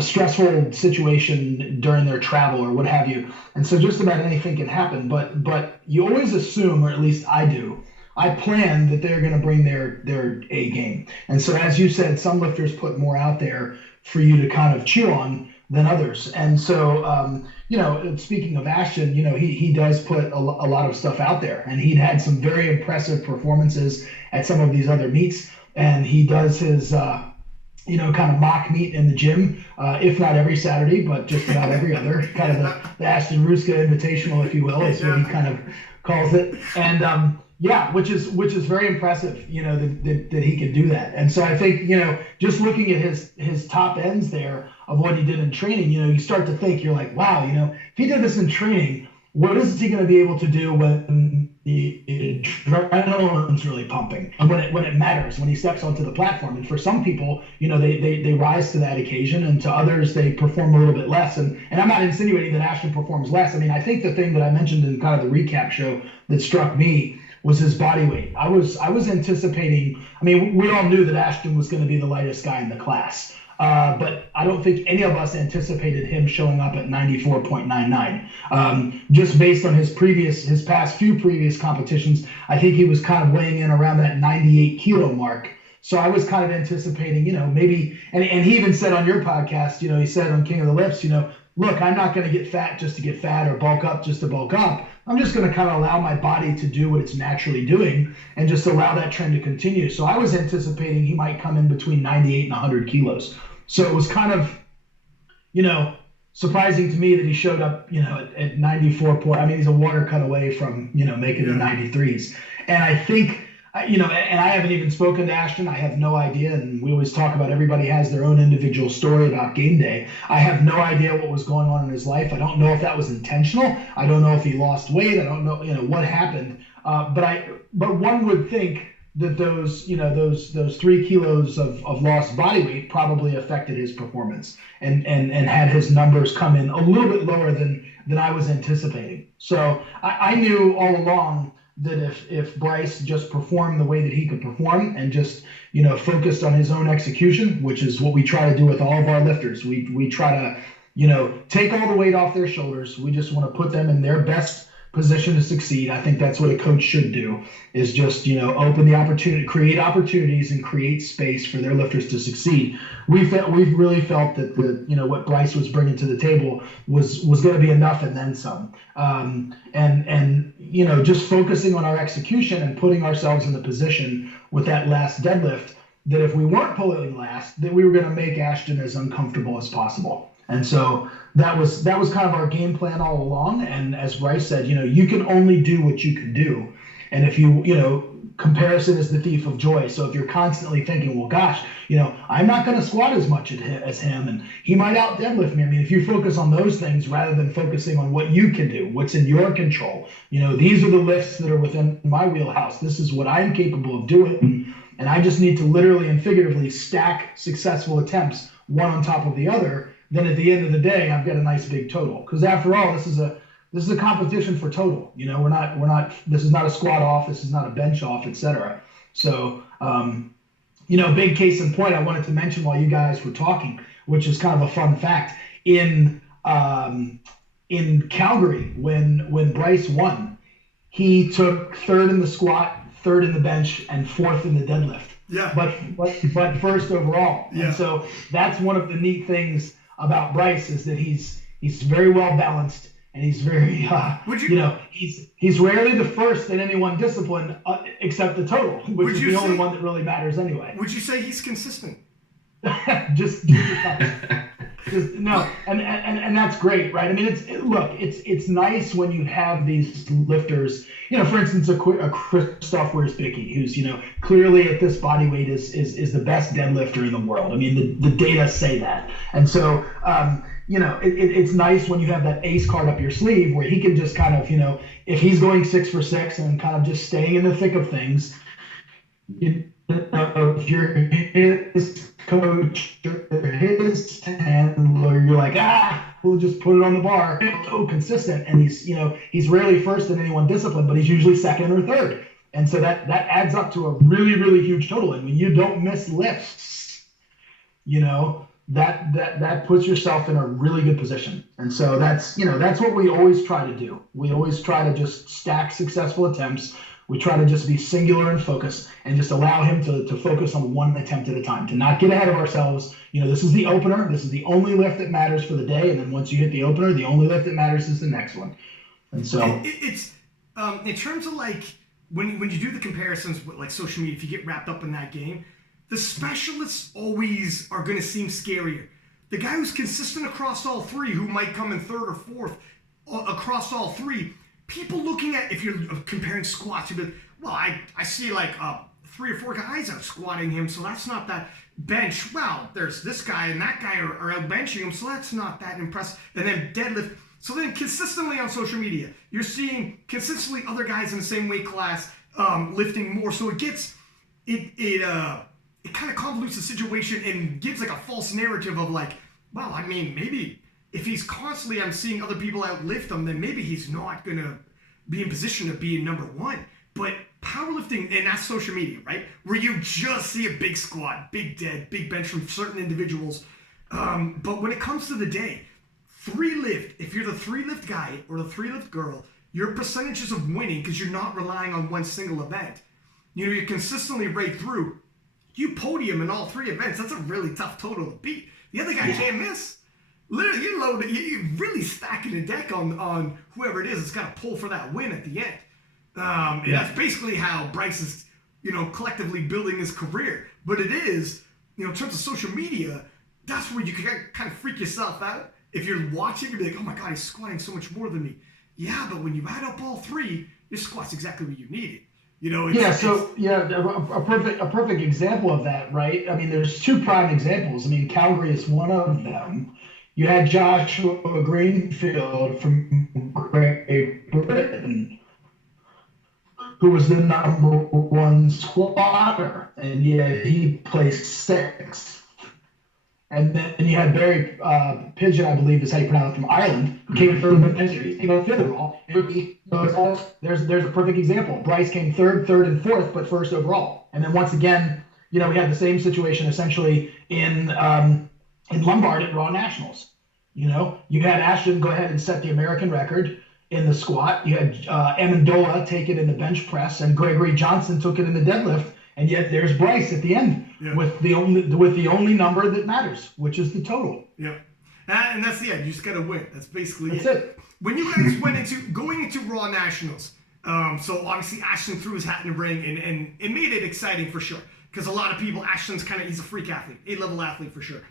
stressful situation during their travel or what have you. And so just about anything can happen. But you always assume, or at least I do, I plan that they're going to bring their A game. And so, as you said, some lifters put more out there for you to kind of chew on than others. And so, speaking of Ashton, you know, he does put a lot of stuff out there, and he'd had some very impressive performances at some of these other meets. And he does his, kind of mock meet in the gym, if not every Saturday, but just about every other, kind of the Ashton Rouska Invitational, if you will, is what he kind of calls it. And, which is very impressive, you know, that he could do that. And so I think, you know, just looking at his top ends there of what he did in training, you know, you start to think, you're like, wow, you know, if he did this in training, what is he going to be able to do when the adrenaline's really pumping, and when it matters, when he steps onto the platform? And for some people, you know, they rise to that occasion, and to others they perform a little bit less. And I'm not insinuating that Ashton performs less. I mean, I think the thing that I mentioned in kind of the recap show that struck me was his body weight. I was anticipating, I mean, we all knew that Ashton was going to be the lightest guy in the class. But I don't think any of us anticipated him showing up at 94.99. Just based on his past few previous competitions, I think he was kind of weighing in around that 98 kilo mark. So I was kind of anticipating, you know, maybe, and he even said on your podcast, you know, he said on King of the Lifts, you know, look, I'm not going to get fat just to get fat, or bulk up just to bulk up. I'm just going to kind of allow my body to do what it's naturally doing, and just allow that trend to continue. So I was anticipating he might come in between 98 and 100 kilos. So it was kind of, you know, surprising to me that he showed up, you know, at 94 point. I mean, he's a water cut away from, you know, making the 93s. And I think, you know, and I haven't even spoken to Ashton. I have no idea. And we always talk about everybody has their own individual story about game day. I have no idea what was going on in his life. I don't know if that was intentional. I don't know if he lost weight. I don't know, you know, what happened. But one would think that those 3 kilos of lost body weight probably affected his performance and had his numbers come in a little bit lower than I was anticipating. So I knew all along that if Bryce just performed the way that he could perform, and just, you know, focused on his own execution, which is what we try to do with all of our lifters. We try to, you know, take all the weight off their shoulders. We just want to put them in their best position to succeed. I think that's what a coach should do, is just, you know, open the opportunity, create opportunities, and create space for their lifters to succeed. We've really felt that what Bryce was bringing to the table was going to be enough and then some. And you know, just focusing on our execution and putting ourselves in the position with that last deadlift, that if we weren't pulling last, that we were going to make Ashton as uncomfortable as possible. And so that was kind of our game plan all along. And as Bryce said, you know, you can only do what you can do. And if you know, comparison is the thief of joy. So if you're constantly thinking, well, gosh, you know, I'm not going to squat as much as him, and he might out deadlift me. I mean, if you focus on those things rather than focusing on what you can do, what's in your control, you know, these are the lifts that are within my wheelhouse. This is what I'm capable of doing. And I just need to literally and figuratively stack successful attempts one on top of the other. Then at the end of the day, I've got a nice big total. Because after all, this is a competition for total. You know, we're not. This is not a squat off. This is not a bench off, etc. So, you know, big case in point, I wanted to mention while you guys were talking, which is kind of a fun fact, in Calgary when Bryce won, he took 3rd in the squat, 3rd in the bench, and 4th in the deadlift. Yeah. But first overall. Yeah. And so that's one of the neat things about Bryce, is that he's very well balanced. and he's very, he's rarely the first in any one discipline except the total, which is the only one that really matters anyway. Would you say he's consistent? just no, and that's great, right? I mean, it's nice when you have these lifters. For instance, a Christoph Wierzbicki, who's clearly at this body weight is the best deadlifter in the world. I mean, the data say that, and so it's nice when you have that ace card up your sleeve where he can just kind of if he's going 6 for 6 and kind of just staying in the thick of things. If you're his coach or his handler, you're like, we'll just put it on the bar. So consistent, and he's rarely first in any one discipline, but he's usually second or third, and so that adds up to a really, really huge total. And when you don't miss lifts, that puts yourself in a really good position. And so that's what we always try to do. We always try to just stack successful attempts. We try to just be singular and focus and just allow him to focus on one attempt at a time, to not get ahead of ourselves. This is the opener. This is the only lift that matters for the day. And then once you hit the opener, the only lift that matters is the next one. And so it's in terms of like when you do the comparisons with like social media, if you get wrapped up in that game, the specialists always are going to seem scarier. The guy who's consistent across all three, who might come in third or fourth across all three, people looking at, if you're comparing squats, you'd be like, well, I see like 3 or 4 guys out squatting him, so that's not that. Bench, well, there's this guy and that guy are out benching him, so that's not that impressive. And then deadlift. So then consistently on social media, you're seeing consistently other guys in the same weight class lifting more. So it gets, it kind of convolutes the situation and gives like a false narrative of like, well, I mean, maybe if he's constantly, I'm seeing other people outlift him, then maybe he's not going to be in position to be number one. But powerlifting, and that's social media, right? Where you just see a big squat, big dead, big bench from certain individuals. But when it comes to the day, 3 lift, if you're the 3 lift guy or the 3 lift girl, your percentages of winning, because you're not relying on one single event, you're consistently right through. You podium in all 3 events, that's a really tough total to beat. The other guy can't miss. Literally, you're really stacking the deck on whoever it is that's got to pull for that win at the end. And that's basically how Bryce is, collectively building his career. But it is, in terms of social media, that's where you can kind of freak yourself out. If you're watching, you'll be like, oh my God, he's squatting so much more than me. Yeah, but when you add up all 3, your squat's exactly what you needed. A perfect example of that, right? I mean, there's 2 prime examples. I mean, Calgary is one of them. You had Joshua Greenfield from Great Britain, who was the number 1 squatter, and yet he placed 6th. And then you had Barry Pigeon, I believe is how you pronounce it, from Ireland, who came third in the country. He came 5th overall. There's a perfect example. Bryce came third, and 4th, but 1st overall. And then once again, we had the same situation essentially in Lombard at Raw Nationals. You had Ashton go ahead and set the American record in the squat. You had Amendola take it in the bench press, and Gregory Johnson took it in the deadlift. And yet there's Bryce at the end with the only number that matters, which is the total. Yeah, and that's the end. You just got to win. That's basically it. When you guys went going into Raw Nationals, so obviously Ashton threw his hat in the ring, and it made it exciting for sure. Because a lot of people, Ashton's he's a freak athlete, A-level athlete for sure.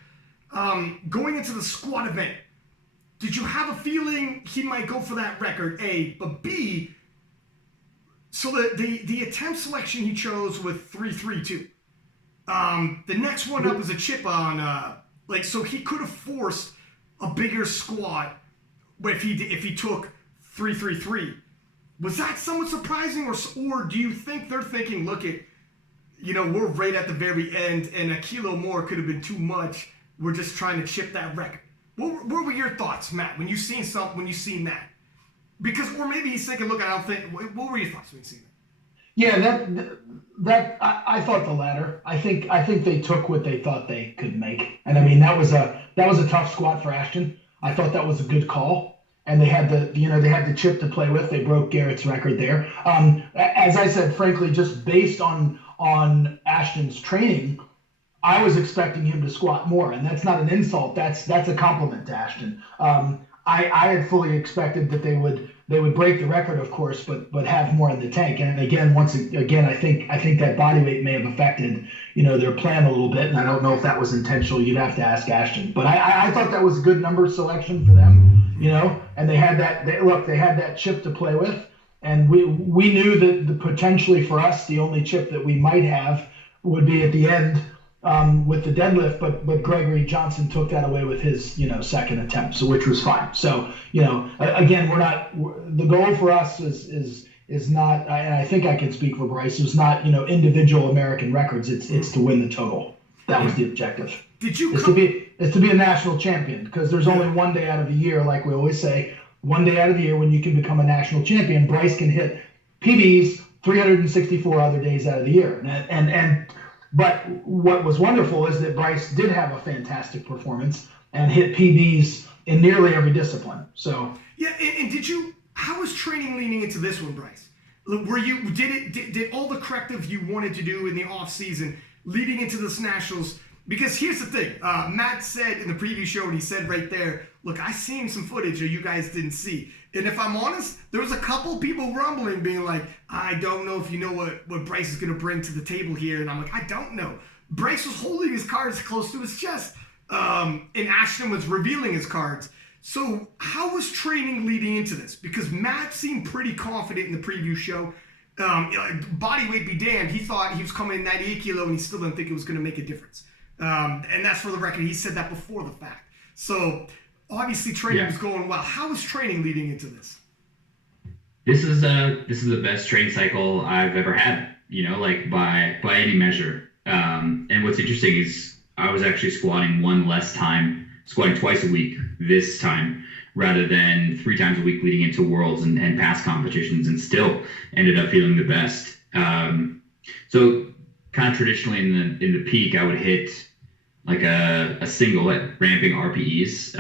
Going into the squat event, did you have a feeling he might go for that record, A, but B, so the attempt selection he chose with 3-3-2. The next one up is a chip on, so he could have forced a bigger squat if he took 3-3-3. Was that somewhat surprising, or do you think they're thinking, look we're right at the very end, and a kilo more could have been too much. We're just trying to chip that record. What were your thoughts, Matt, when you seen that? Because, or maybe he's thinking, look, I don't think. What were your thoughts when you seen that? Yeah, I thought the latter. I think they took what they thought they could make, and I mean that was a tough squat for Ashton. I thought that was a good call, and they had the chip to play with. They broke Garrett's record there. As I said, frankly, just based on Ashton's training, I was expecting him to squat more, and that's not an insult. That's a compliment to Ashton. I had fully expected that they would break the record, of course, but have more in the tank. And again, I think that body weight may have affected, their plan a little bit. And I don't know if that was intentional. You'd have to ask Ashton. But I thought that was a good number selection for them, and they had that chip to play with. And we knew that potentially for us, the only chip that we might have would be at the end with the deadlift, but Gregory Johnson took that away with his second attempt, so which was fine. So again, the goal for us is not, and I think I can speak for Bryce, is not individual American records. It's to win the total. That was the objective. It's to be a national champion, because there's only one day out of the year, like we always say, one day out of the year when you can become a national champion. Bryce can hit PBs 364 other days out of the year, but what was wonderful is that Bryce did have a fantastic performance and hit PBs in nearly every discipline. So yeah, and how was training leading into this one, Bryce? Did all the corrective you wanted to do in the off season leading into this nationals? Because here's the thing, Matt said in the preview show, and he said right there, look, I seen some footage that you guys didn't see. And if I'm honest, there was a couple people rumbling, being like, I don't know if you know what Bryce is going to bring to the table here. And I'm like, I don't know. Bryce was holding his cards close to his chest, and Ashton was revealing his cards. So how was training leading into this? Because Matt seemed pretty confident in the preview show. Body weight be damned. He thought he was coming in 98 kilo, and he still didn't think it was going to make a difference. And that's for the record. He said that before the fact. So obviously training was going well. How was training leading into this? This is the best training cycle I've ever had, by any measure. And what's interesting is I was actually squatting twice a week this time, rather than 3 times a week leading into Worlds and past competitions, and still ended up feeling the best. So kind of traditionally in the peak, I would hit like a single at ramping RPEs,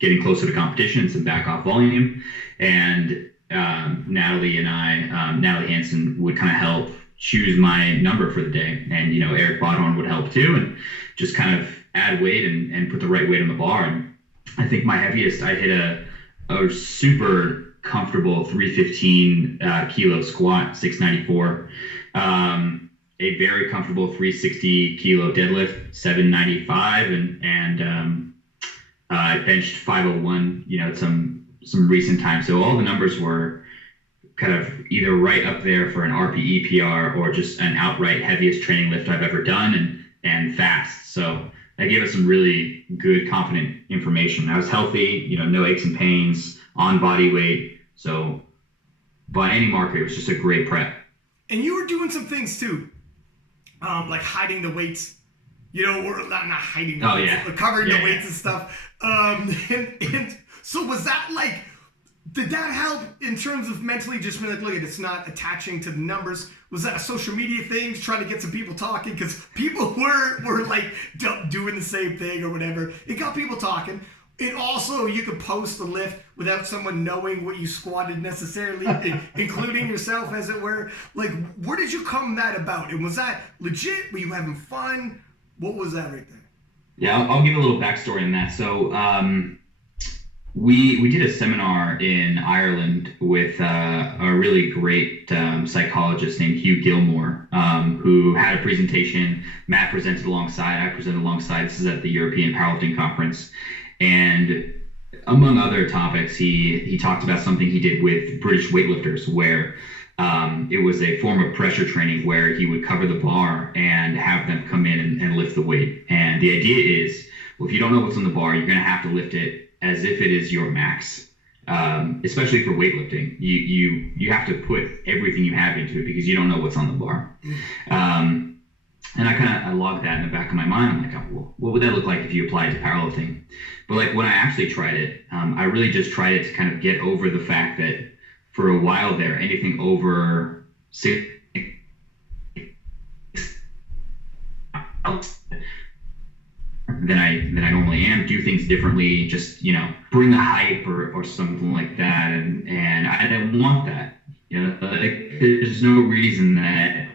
getting closer to competition, some back off volume. And Natalie Hansen would kind of help choose my number for the day. And, Eric Bodhorn would help too, and just kind of add weight and put the right weight on the bar. And I think my heaviest, I hit a super comfortable 315 kilo squat, 694. A very comfortable 360 kilo deadlift, 795, and I benched 501, at some recent times. So all the numbers were kind of either right up there for an RPE PR or just an outright heaviest training lift I've ever done, and fast. So that gave us some really good, confident information. I was healthy, no aches and pains, on body weight. So by any marker, it was just a great prep. And you were doing some things too. Like hiding the weights, or not hiding the weights, but covering the weights and stuff. And so was that did that help in terms of mentally just being like, look, it's not attaching to the numbers? Was that a social media thing, trying to get some people talking? Because people were doing the same thing or whatever. It got people talking. It also, you could post the lift without someone knowing what you squatted necessarily, including yourself, as it were. Where did you come that about? And was that legit? Were you having fun? What was that right there? Yeah, I'll give a little backstory on that. So we did a seminar in Ireland with a really great psychologist named Hugh Gilmore, who had a presentation. Matt presented alongside, I presented alongside. This is at the European Powerlifting Conference. And among other topics, he talked about something he did with British weightlifters, where it was a form of pressure training where he would cover the bar and have them come in and lift the weight. And the idea is, well, if you don't know what's on the bar, you're going to have to lift it as if it is your max. Especially for weightlifting, you have to put everything you have into it because you don't know what's on the bar. And I logged that in the back of my mind. I'm like, oh, well, what would that look like if you applied it to powerlifting? But when I actually tried it, I really just tried it to kind of get over the fact that for a while there, anything over 6 than I normally am, do things differently, just bring the hype or something like that, and I didn't want that. There's no reason that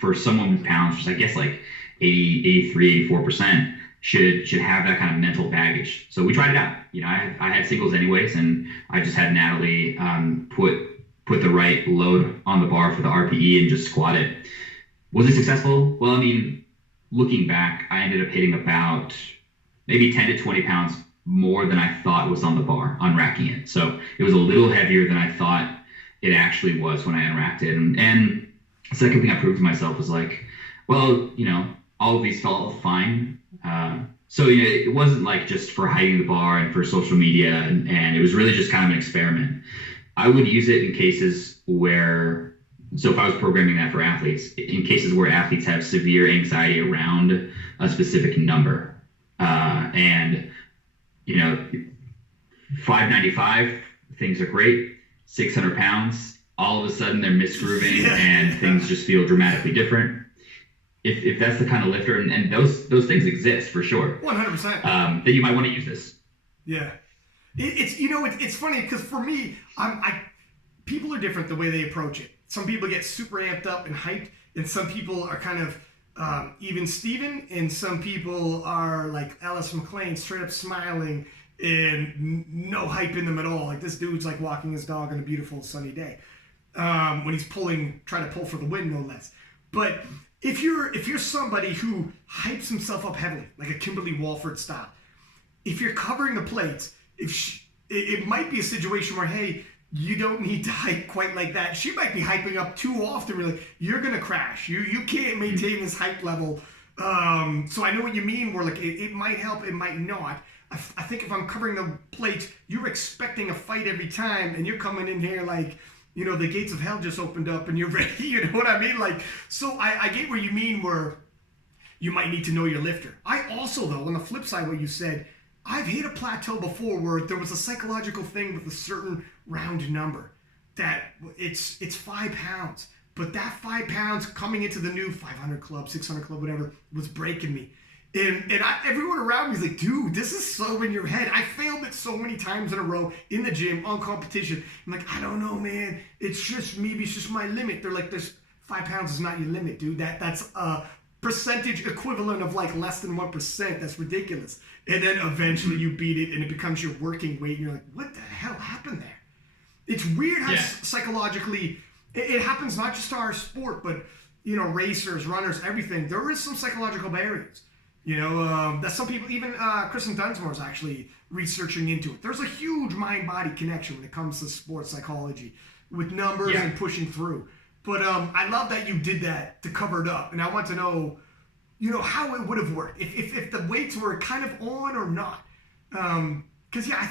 for someone with pounds, just I guess 80, 83, 84%, should have that kind of mental baggage. So we tried it out. I had singles anyways, and I just had Natalie put the right load on the bar for the RPE and just squat it. Was it successful? Well, I mean, looking back, I ended up hitting about maybe 10 to 20 pounds more than I thought was on the bar, unracking it. So it was a little heavier than I thought it actually was when I unracked it. And the second thing I proved to myself was like, well, all of these felt fine. So it wasn't like just for hiding the bar and for social media, and it was really just kind of an experiment. I would use it in cases where, so if I was programming that for athletes, in cases where athletes have severe anxiety around a specific number, and 595, things are great. 600 pounds, all of a sudden they're misgrooving and things just feel dramatically different. If that's the kind of lifter, and those things exist for sure, 100%, then you might want to use this. Yeah, it's funny because for me, people are different the way they approach it. Some people get super amped up and hyped, and some people are kind of even Steven, and some people are like Alice McLean, straight up smiling and no hype in them at all. Like this dude's like walking his dog on a beautiful sunny day when he's trying to pull for the win, no less. But if you're somebody who hypes himself up heavily, like a Kimberly Walford style, if you're covering the plates, it might be a situation where, hey, you don't need to hype quite like that. She might be hyping up too often. Really, you're gonna crash. You can't maintain this hype level. So I know what you mean. Where like it might help, it might not. I think if I'm covering the plates, you're expecting a fight every time, and you're coming in here like, the gates of hell just opened up, and you're ready. You know what I mean? Like, so I get where you mean. Where you might need to know your lifter. I also, though, on the flip side, what you said, I've hit a plateau before where there was a psychological thing with a certain round number that it's 5 pounds, but that 5 pounds coming into the new 500 club, 600 club, whatever, was breaking me. And everyone around me is like, dude, this is so in your head. I failed it so many times in a row in the gym on competition. I'm like, I don't know, man. It's just my limit. They're like, this 5 pounds is not your limit, dude. That's a percentage equivalent of like less than 1%. That's ridiculous. And then eventually you beat it and it becomes your working weight. And you're like, what the hell happened there? It's weird how psychologically it happens, not just to our sport, but, racers, runners, everything. There is some psychological barriers. That some people, even Kristen Dunsmore is actually researching into it. There's a huge mind-body connection when it comes to sports psychology with numbers and pushing through. But I love that you did that to cover it up. And I want to know, how it would have worked. If the weights were kind of on or not. Because, I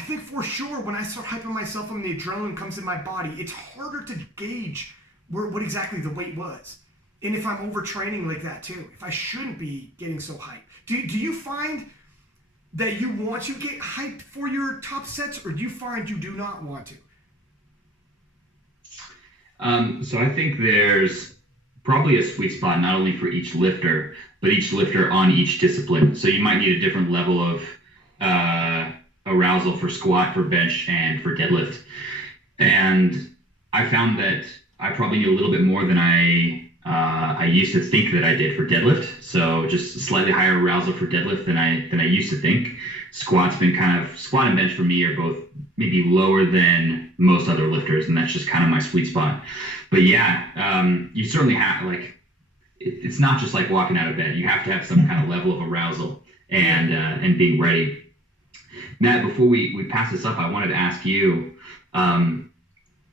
think for sure when I start hyping myself up and the adrenaline comes in my body, it's harder to gauge what exactly the weight was. And if I'm overtraining like that too, if I shouldn't be getting so hyped. Do you find that you want to get hyped for your top sets, or do you find you do not want to? So I think there's probably a sweet spot, not only for each lifter, but each lifter on each discipline. So you might need a different level of arousal for squat, for bench, and for deadlift. And I found that I probably need a little bit more than I used to think that I did for deadlift. So just slightly higher arousal for deadlift than I used to think. Squat and bench for me are both maybe lower than most other lifters, and that's just kind of my sweet spot. But you certainly have, like, it's not just like walking out of bed. You have to have some kind of level of arousal and being ready. Matt, before we pass this up, I wanted to ask you,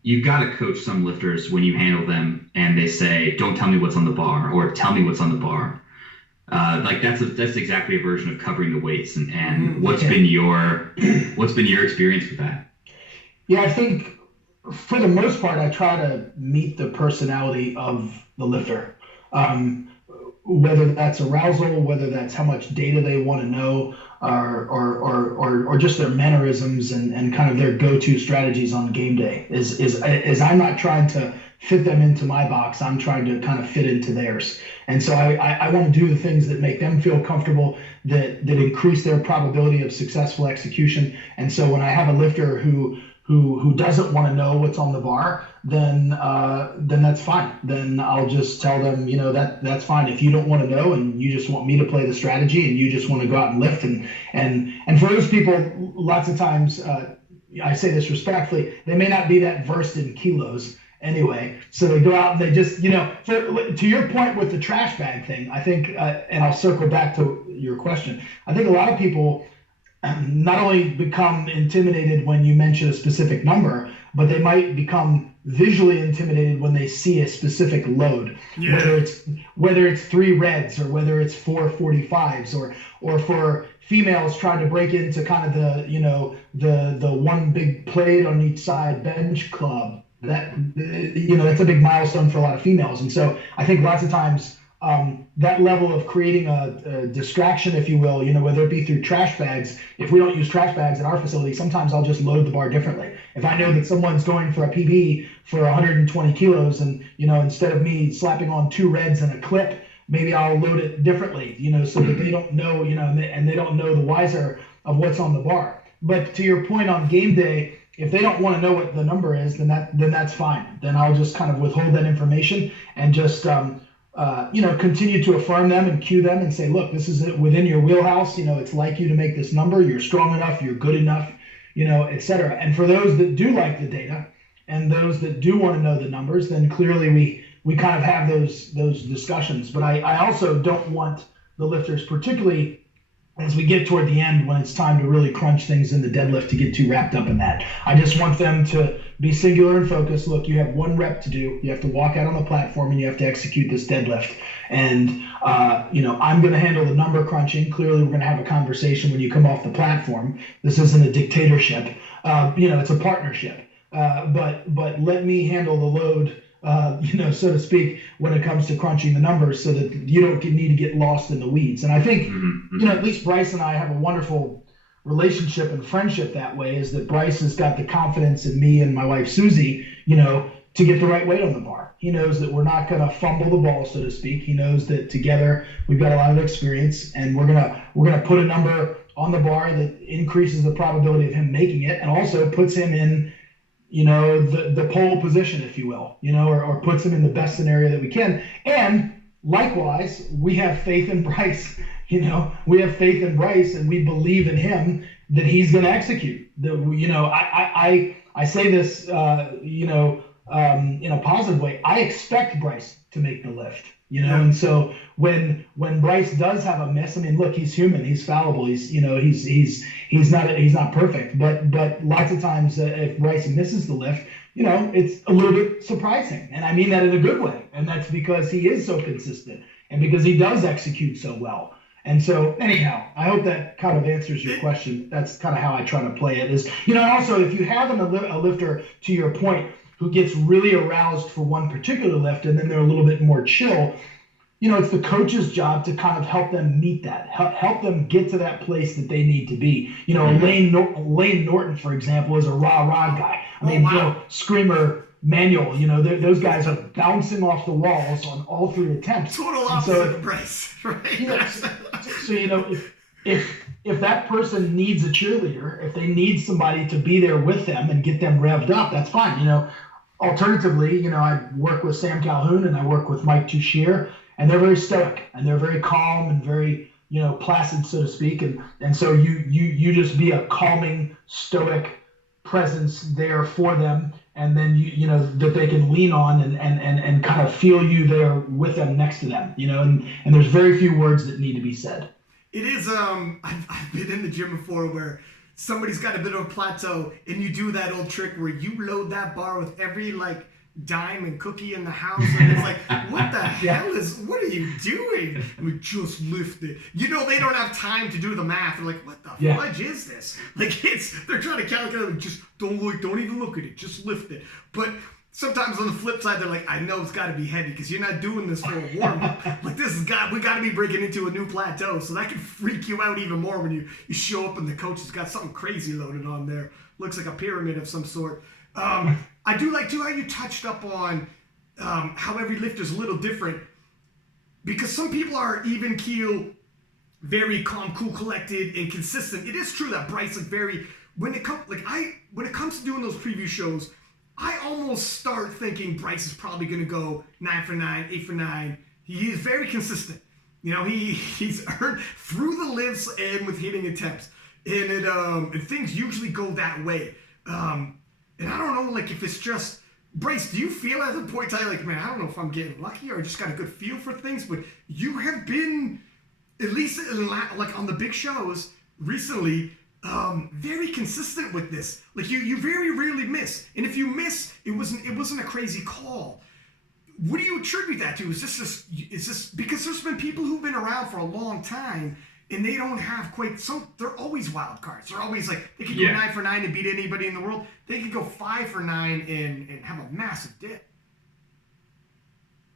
you've got to coach some lifters when you handle them and they say, don't tell me what's on the bar, or tell me what's on the bar. Like that's exactly a version of covering the weights, and what's been your experience with that? Yeah, I think for the most part, I try to meet the personality of the lifter. Whether that's arousal, whether that's how much data they want to know, or just their mannerisms and kind of their go-to strategies on game day. Is I'm not trying to fit them into my box. I'm trying to kind of fit into theirs. And so I want to do the things that make them feel comfortable, that increase their probability of successful execution. And so when I have a lifter who who doesn't want to know what's on the bar, then that's fine. Then I'll just tell them, that's fine. If you don't want to know and you just want me to play the strategy and you just want to go out and lift, and for those people, lots of times, I say this respectfully, they may not be that versed in kilos anyway, so they go out and they just, to your point with the trash bag thing, I think, and I'll circle back to your question, I think a lot of people not only become intimidated when you mention a specific number, but they might become visually intimidated when they see a specific load, whether it's 3 reds or whether it's 4 45s, or for females trying to break into kind of the one big plate on each side bench club. That's a big milestone for a lot of females. And so I think lots of times that level of creating a distraction, if you will, whether it be through trash bags. If we don't use trash bags in our facility, sometimes I'll just load the bar differently. If I know that someone's going for a PB for 120 kilos and, instead of me slapping on 2 reds and a clip, maybe I'll load it differently, so that they don't know, and they don't know the wiser of what's on the bar. But to your point on game day, if they don't want to know what the number is, then that's fine. Then I'll just kind of withhold that information and just continue to affirm them and cue them and say, look, this is within your wheelhouse. It's like you to make this number. You're strong enough. You're good enough, et cetera. And for those that do like the data and those that do want to know the numbers, then clearly we kind of have those discussions. But I also don't want the lifters, particularly as we get toward the end when it's time to really crunch things in the deadlift, to get too wrapped up in that. I just want them to be singular and focused. Look, you have 1 rep to do. You have to walk out on the platform and you have to execute this deadlift. And, I'm going to handle the number crunching. Clearly, we're going to have a conversation when you come off the platform. This isn't a dictatorship. It's a partnership. But let me handle the load, so to speak, when it comes to crunching the numbers, so that you don't need to get lost in the weeds. And I think, at least Bryce and I have a wonderful relationship and friendship that way, is that Bryce has got the confidence in me and my wife, Susie, to get the right weight on the bar. He knows that we're not going to fumble the ball, so to speak. He knows that together we've got a lot of experience, and we're gonna put a number on the bar that increases the probability of him making it, and also puts him in the pole position, if you will, or puts him in the best scenario that we can. And likewise, we have faith in Bryce. We have faith in Bryce, and we believe in him that he's going to execute. I say this, in a positive way. I expect Bryce to make the lift. And so when Bryce does have a miss, I mean, look, he's human, he's fallible, he's not perfect, but lots of times if Bryce misses the lift, it's a little bit surprising, and I mean that in a good way, and that's because he is so consistent and because he does execute so well. And so anyhow, I hope that kind of answers your question. That's kind of how I try to play it. Is also, if you have a lifter, to your point, who gets really aroused for one particular lift and then they're a little bit more chill, it's the coach's job to kind of help them meet that, help them get to that place that they need to be. Lane Norton, for example, is a rah-rah guy. I mean, screamer, manual, those guys are bouncing off the walls on all 3 attempts. Total opposite of Bryce, right? So if that person needs a cheerleader, if they need somebody to be there with them and get them revved up, that's fine. Alternatively, I work with Sam Calhoun and I work with Mike Touchier, and they're very stoic and they're very calm and very, placid, so to speak. And so you just be a calming, stoic presence there for them. And then that they can lean on and kind of feel you there with them, next to them, and there's very few words that need to be said. It is, I've been in the gym before where somebody's got a bit of a plateau and you do that old trick where you load that bar with every dime and cookie in the house, and it's like, what the hell what are you doing? We just lift it. They don't have time to do the math. They're like, what the fudge is this? They're trying to calculate, just don't even look at it, just lift it. But sometimes on the flip side, they're like, I know it's got to be heavy because you're not doing this for a warm-up. We got to be breaking into a new plateau. So that can freak you out even more when you show up and the coach has got something crazy loaded on there. Looks like a pyramid of some sort. I do like, too, how you touched up on how every lift is a little different. Because some people are even keel, very calm, cool, collected, and consistent. It is true that Bryce, when it comes to doing those preview shows, I almost start thinking Bryce is probably going to go 9 for 9, 8 for 9. He is very consistent. You know, he's earned through the lifts and with hitting attempts, and things usually go that way. And I don't know, like, if it's just Bryce, do you feel at a point in time like, man, I don't know if I'm getting lucky or I just got a good feel for things, but you have been, at least like on the big shows recently, very consistent with this. Like you very rarely miss, and if you miss, it wasn't a crazy call. What do you attribute that to? Is this because there's been people who've been around for a long time and they don't have quite some? They're always wild cards. They're always like they could go 9 for 9 and beat anybody in the world. They could go 5 for 9 and have a massive dip.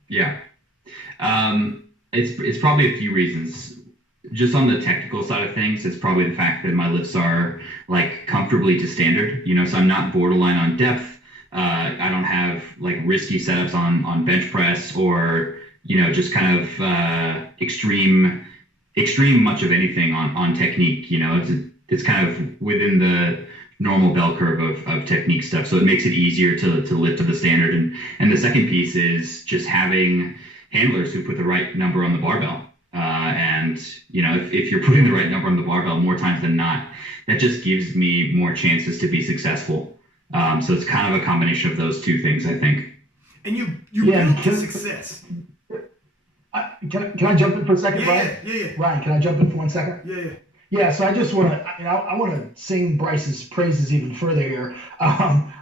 Yeah, it's probably a few reasons. Just on the technical side of things, it's probably the fact that my lifts are like comfortably to standard, you know, so I'm not borderline on depth. I don't have like risky setups on bench press or, you know, just kind of extreme much of anything on technique, you know, it's kind of within the normal bell curve of technique stuff. So it makes it easier to lift to the standard. And the second piece is just having handlers who put the right number on the barbell. And, you know, if you're putting the right number on the barbell more times than not, that just gives me more chances to be successful. So it's kind of a combination of those two things, I think. And you build to success. Can I jump in for a second, Ryan? Yeah. Ryan, can I jump in for 1 second? Yeah. Yeah, so I just want to, I want to sing Bryce's praises even further here.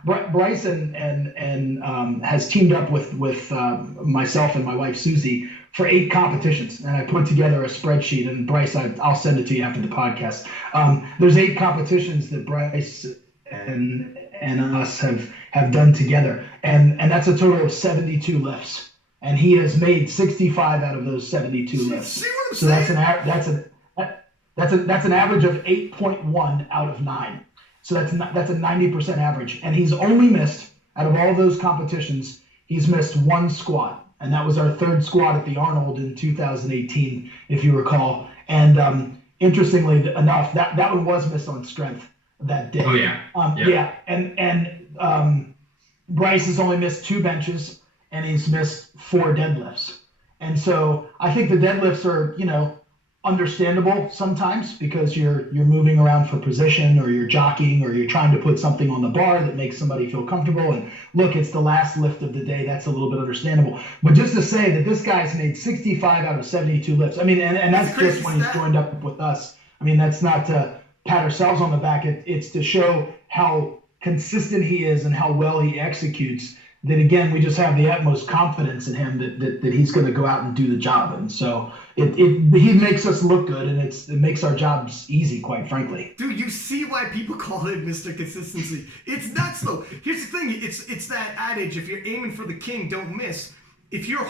Bryce has teamed up with myself and my wife Susie for 8 competitions, and I put together a spreadsheet. And Bryce, I'll send it to you after the podcast. There's 8 competitions that Bryce and us have done together, and that's a total of 72 lifts. And he has made 65 out of those 72 lifts. See what I'm so saying? that's an average of 8.1 out of 9. So that's a 90% average. And he's only missed, out of all of those competitions, he's missed 1 squat. And that was our 3rd squat at the Arnold in 2018, if you recall. And interestingly enough, that one was missed on strength that day. Oh, yeah. Yeah. And Bryce has only missed 2 benches, and he's missed 4 deadlifts. And so I think the deadlifts are, you know, understandable sometimes because you're moving around for position, or you're jockeying, or you're trying to put something on the bar that makes somebody feel comfortable. And look, it's the last lift of the day. That's a little bit understandable. But just to say that this guy's made 65 out of 72 lifts. I mean, and that's just when he's joined up with us. I mean, that's not to pat ourselves on the back. It's to show how consistent he is and how well he executes. That again, we just have the utmost confidence in him that he's going to go out and do the job. And so he makes us look good, and it makes our jobs easy, quite frankly. Dude, you see why people call it Mr. Consistency. It's nuts, though. Here's the thing. It's that adage, if you're aiming for the king, don't miss. If you're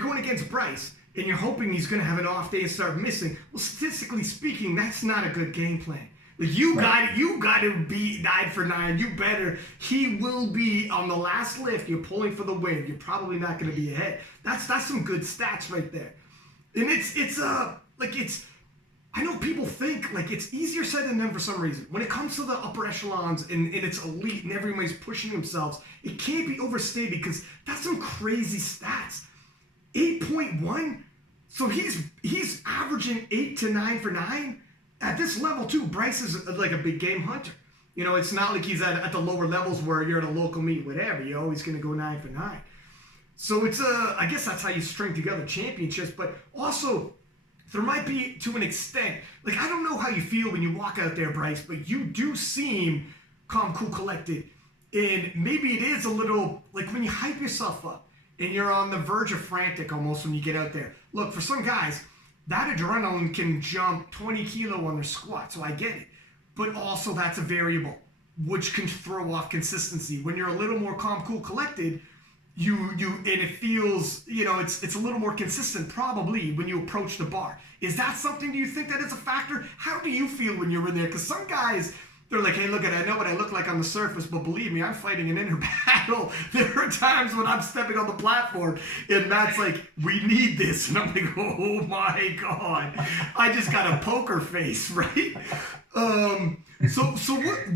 going against Bryce and you're hoping he's going to have an off day and start missing, well, statistically speaking, that's not a good game plan. Like you got to be 9 for 9. You better. He will be on the last lift. You're pulling for the win. You're probably not going to be ahead. That's some good stats right there. And it's I know people think like it's easier said than done for some reason. When it comes to the upper echelons and it's elite and everybody's pushing themselves, it can't be overstated because that's some crazy stats. 8.1. So he's averaging 8 to 9 for 9. At this level, too, Bryce is like a big game hunter. You know, it's not like he's at the lower levels where you're at a local meet, whatever. You're always going to go 9 for 9. So it's I guess that's how you string together championships. But also, there might be, to an extent, like I don't know how you feel when you walk out there, Bryce, but you do seem calm, cool, collected. And maybe it is a little, like when you hype yourself up and you're on the verge of frantic almost when you get out there. Look, for some guys, that adrenaline can jump 20 kilo on their squat, so I get it. But also that's a variable, which can throw off consistency. When you're a little more calm, cool, collected, and it feels, you know, it's a little more consistent probably when you approach the bar. Is that something, do you think that is a factor? How do you feel when you're in there? Because some guys, they're like, hey, look, I know what I look like on the surface, but believe me, I'm fighting an inner battle. There are times when I'm stepping on the platform, and Matt's like, we need this. And I'm like, oh my God. I just got a poker face, right? So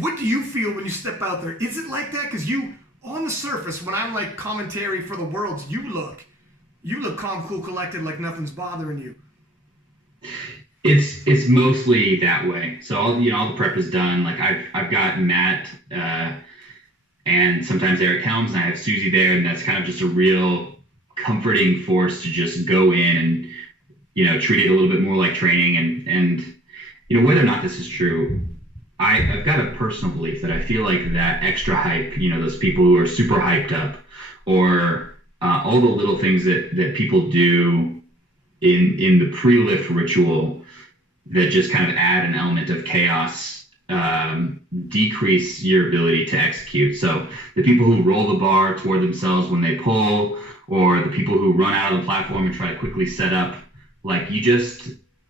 what do you feel when you step out there? Is it like that? Because you, on the surface, when I'm like commentary for the Worlds, you look calm, cool, collected, like nothing's bothering you. It's mostly that way. So all the prep is done. Like I've got Matt and sometimes Eric Helms, and I have Susie there, and that's kind of just a real comforting force to just go in and treat it a little bit more like training. And whether or not this is true, I've got a personal belief that I feel like that extra hype, those people who are super hyped up, or all the little things that people do in the pre-lift ritual that just kind of add an element of chaos, decrease your ability to execute. So the people who roll the bar toward themselves when they pull, or the people who run out of the platform and try to quickly set up, like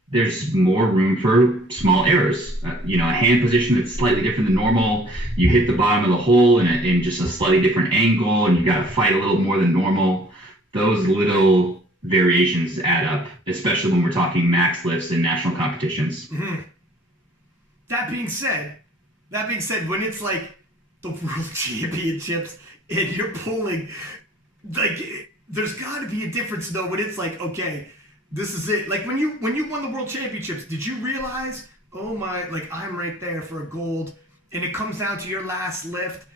there's more room for small errors. A hand position that's slightly different than normal. You hit the bottom of the hole in just a slightly different angle, and you got to fight a little more than normal. Those little variations add up, especially when we're talking max lifts in national competitions. Mm-hmm. That being said, when it's like the World Championships and you're pulling, like, there's got to be a difference though when it's like, okay, this is it. Like when you won the World Championships, did you realize, oh my, like I'm right there for a gold, and it comes down to your last lift?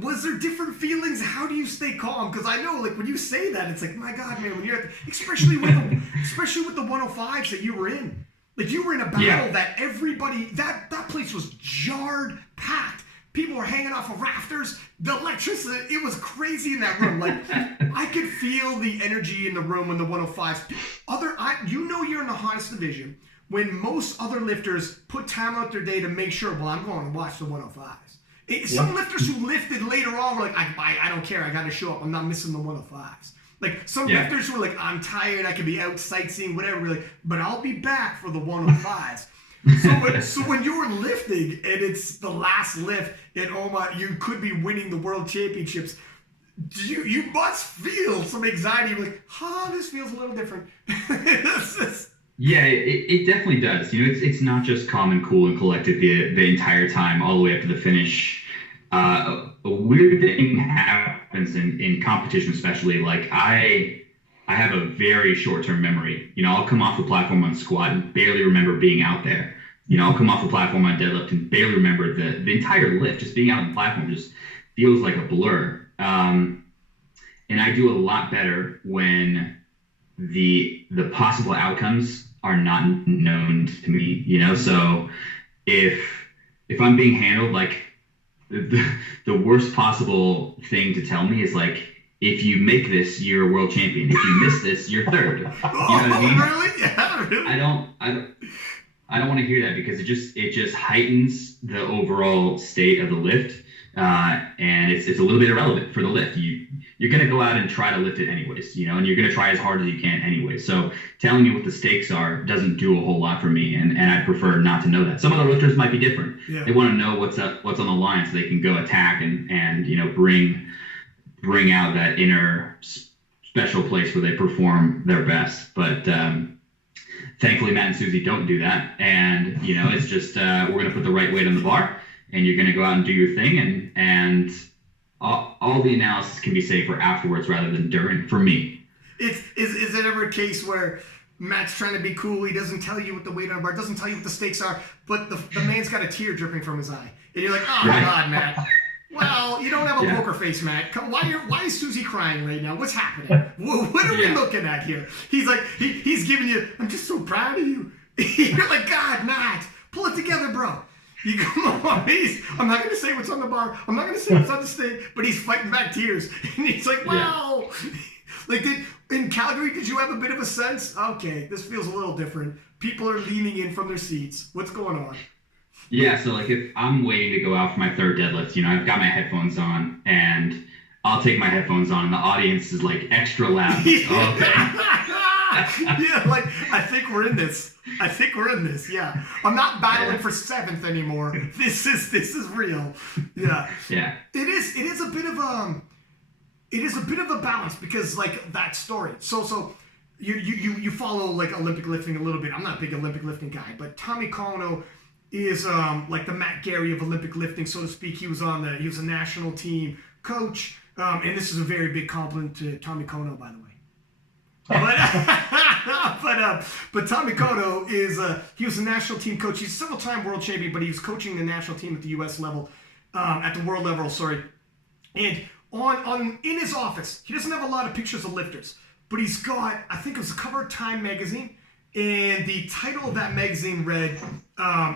Was there different feelings? How do you stay calm? Because I know, like when you say that, it's like, my God, man, when you're especially with the 105s that you were in, like you were in a battle that everybody, that place was jarred, packed. People were hanging off of rafters. The electricity, it was crazy in that room. Like I could feel the energy in the room when the 105s. You're in the hottest division when most other lifters put time out their day to make sure. Well, I'm going to watch the 105s. Some lifters who lifted later on were like, I don't care. I got to show up. I'm not missing the 105s. Like some lifters were like, I'm tired. I could be out sightseeing, whatever. We're like, but I'll be back for the 105s. So when you were lifting and it's the last lift and you could be winning the World Championships, you must feel some anxiety. You're like, this feels a little different. Yeah, it definitely does. It's not just calm and cool and collected the entire time, all the way up to the finish. A weird thing happens in competition, especially. Like I have a very short-term memory. I'll come off the platform on squat and barely remember being out there. I'll come off the platform on deadlift and barely remember the entire lift. Just being out on the platform just feels like a blur. And I do a lot better when the possible outcomes are not known to me, so if I'm being handled, like the worst possible thing to tell me is like, if you make this, you're a world champion. If you miss this, you're third. You know what I mean? Really? Yeah, really? I don't want to hear that, because it just heightens the overall state of the lift, and it's a little bit irrelevant for the lift. You're going to go out and try to lift it anyways, and you're going to try as hard as you can anyway. So telling me what the stakes are doesn't do a whole lot for me, and I prefer not to know that. Some other lifters might be different. Yeah. They want to know what's on the line so they can go attack and bring out that inner special place where they perform their best. But thankfully, Matt and Susie don't do that, and it's just we're going to put the right weight on the bar, and you're going to go out and do your thing, and all the analysis can be saved for afterwards rather than during, for me. Is it ever a case where Matt's trying to be cool, he doesn't tell you what the weight on the bar, doesn't tell you what the stakes are, but the man's got a tear dripping from his eye, and you're like, oh my God, Matt. Well, you don't have a poker face, Matt. Why is Susie crying right now? What's happening? What are we looking at here? He's like, he's giving you, I'm just so proud of you. You're like, God, Matt, pull it together, bro. You come on, I'm not going to say what's on the bar. I'm not going to say what's on the stage, but he's fighting back tears. And he's like, wow. Yeah. Like, in Calgary, did you have a bit of a sense? Okay, this feels a little different. People are leaning in from their seats. What's going on? Yeah, so like if I'm waiting to go out for my third deadlift, I've got my headphones on, and I'll take my headphones on, and the audience is like extra loud. Okay. Yeah, like, I think we're in this. Yeah. I'm not battling for 7th anymore. This is real. Yeah. Yeah. It is a bit of a balance because, like, that story. So you follow, like, Olympic lifting a little bit. I'm not a big Olympic lifting guy, but Tommy Kono is like the Matt Gary of Olympic lifting, so to speak. He was a national team coach, and this is a very big compliment to Tommy Kono, by the way. But Tommy Kono he was a national team coach. He's a several-time world champion, but he was coaching the national team at the U.S. level, at the world level. Sorry, and in his office, he doesn't have a lot of pictures of lifters, but he's got, I think it was the cover of Time magazine, and the title of that magazine read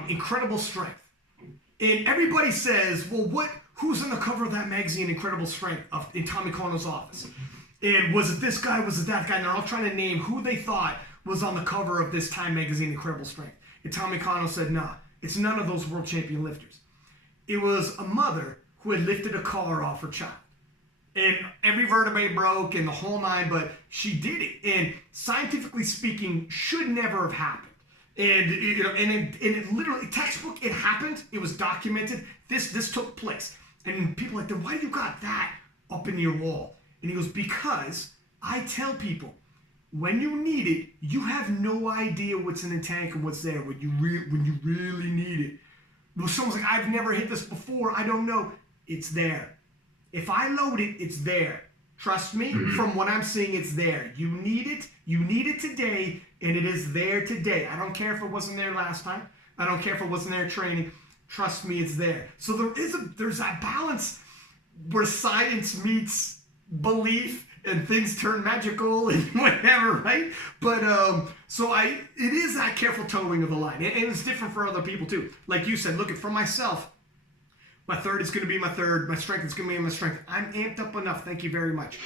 "Incredible Strength." And everybody says, well, who's on the cover of that magazine, Incredible Strength, in Tommy Kono's office? And was it this guy? Was it that guy? And they're all trying to name who they thought was on the cover of this Time magazine, Incredible Strength. And Tommy Kono said, nah, it's none of those world champion lifters. It was a mother who had lifted a car off her child. And every vertebrae broke and the whole nine, but she did it. And scientifically speaking, should never have happened. And it literally, textbook, it happened. It was documented. This took place. And people are like, then why do you got that up in your wall? And he goes, because I tell people, when you need it, you have no idea what's in the tank and what's there when you really need it. Well, someone's like, I've never hit this before. I don't know. It's there. If I load it, it's there. Trust me, from what I'm seeing, it's there. You need it. You need it today, and it is there today. I don't care if it wasn't there last time. I don't care if it wasn't there training. Trust me, it's there. So there's that balance where science meets belief and things turn magical and whatever, right? But it is that careful towing of the line, and it's different for other people too. Like you said, look, for myself, my third is going to be my third. My strength is going to be my strength. I'm amped up enough. Thank you very much.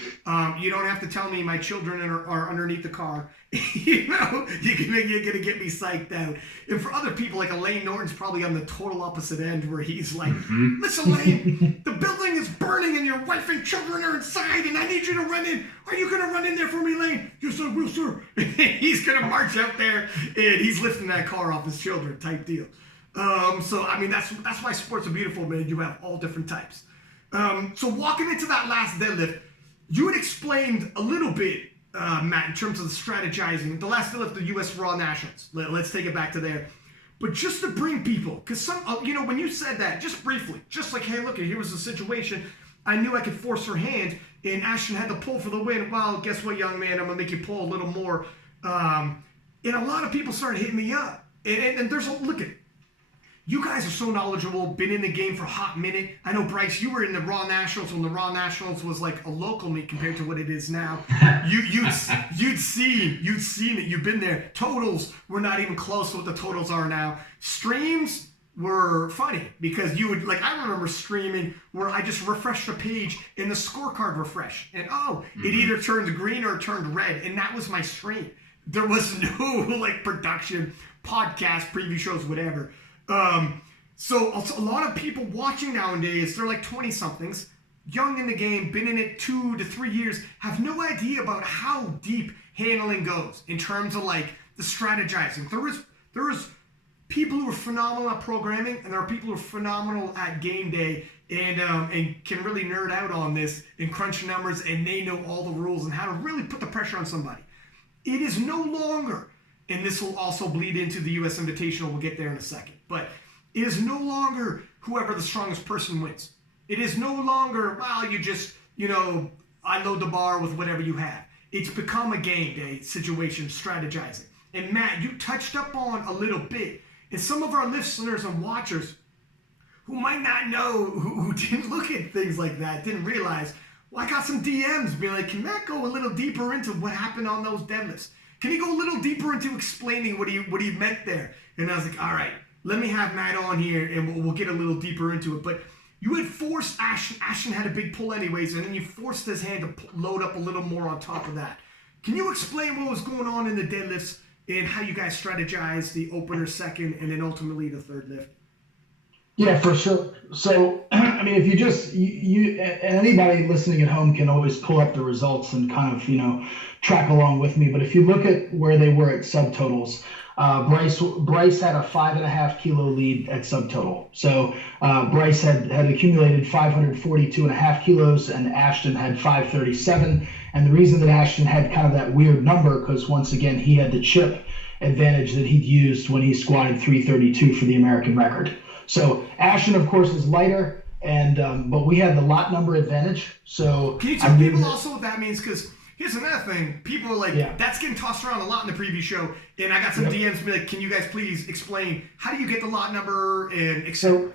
You don't have to tell me my children are underneath the car. You're going to get me psyched out. And for other people, like Elaine Norton's probably on the total opposite end where he's like, listen, Elaine, the building is burning and your wife and children are inside and I need you to run in. Are you going to run in there for me, Elaine? Yes, I will, sir. He's going to march out there and he's lifting that car off his children type deal. So, I mean, that's why sports are beautiful, man. You have all different types. So walking into that last deadlift, you had explained a little bit, Matt, in terms of the strategizing. The last deadlift, the U.S. Raw Nationals. Let's take it back to there. But just to bring people, because when you said that, just briefly, just like, hey, look, here was the situation. I knew I could force her hand, and Ashton had to pull for the win. Well, guess what, young man? I'm going to make you pull a little more. And a lot of people started hitting me up. And there's look at it. You guys are so knowledgeable, been in the game for a hot minute. I know, Bryce, you were in the Raw Nationals when the Raw Nationals was like a local meet compared to what it is now. You'd seen it. You've been there. Totals were not even close to what the totals are now. Streams were funny because you would, like, I remember streaming where I just refreshed a page and the scorecard refreshed. And it either turned green or it turned red. And that was my stream. There was no like production, podcast, preview shows, whatever. So a lot of people watching nowadays, they're like 20-somethings, young in the game, been in it 2 to 3 years, have no idea about how deep handling goes in terms of like the strategizing. There is people who are phenomenal at programming, and there are people who are phenomenal at game day and can really nerd out on this and crunch numbers, and they know all the rules and how to really put the pressure on somebody. It is no longer, and this will also bleed into the U.S. Invitational, we'll get there in a second, but it is no longer whoever the strongest person wins. It is no longer, well, you just, I load the bar with whatever you have. It's become a game day situation, strategizing. And Matt, you touched up on a little bit, and some of our listeners and watchers who might not know, who didn't look at things like that, didn't realize, well, I got some DMs being like, can Matt go a little deeper into what happened on those deadlifts? Can he go a little deeper into explaining what he meant there? And I was like, all right, let me have Matt on here and we'll get a little deeper into it. But you had forced Ashton. Ashton had a big pull anyways, and then you forced his hand to load up a little more on top of that. Can you explain what was going on in the deadlifts and how you guys strategized the opener, second, and then ultimately the third lift? Yeah, for sure. So, I mean, if you just anybody listening at home can always pull up the results and kind of track along with me. But if you look at where they were at subtotals, Bryce had a 5.5 kilo lead at subtotal. So Bryce had accumulated 542.5 kilos, and Ashton had 537. And the reason that Ashton had kind of that weird number, because once again he had the chip advantage that he'd used when he squatted 332 for the American record. So Ashton, of course, is lighter, and but we had the lot number advantage. So can you tell people also what that means? Because here's another thing: people are like, that's getting tossed around a lot in the preview show, and I got some DMs to be like, "Can you guys please explain how do you get the lot number?" And so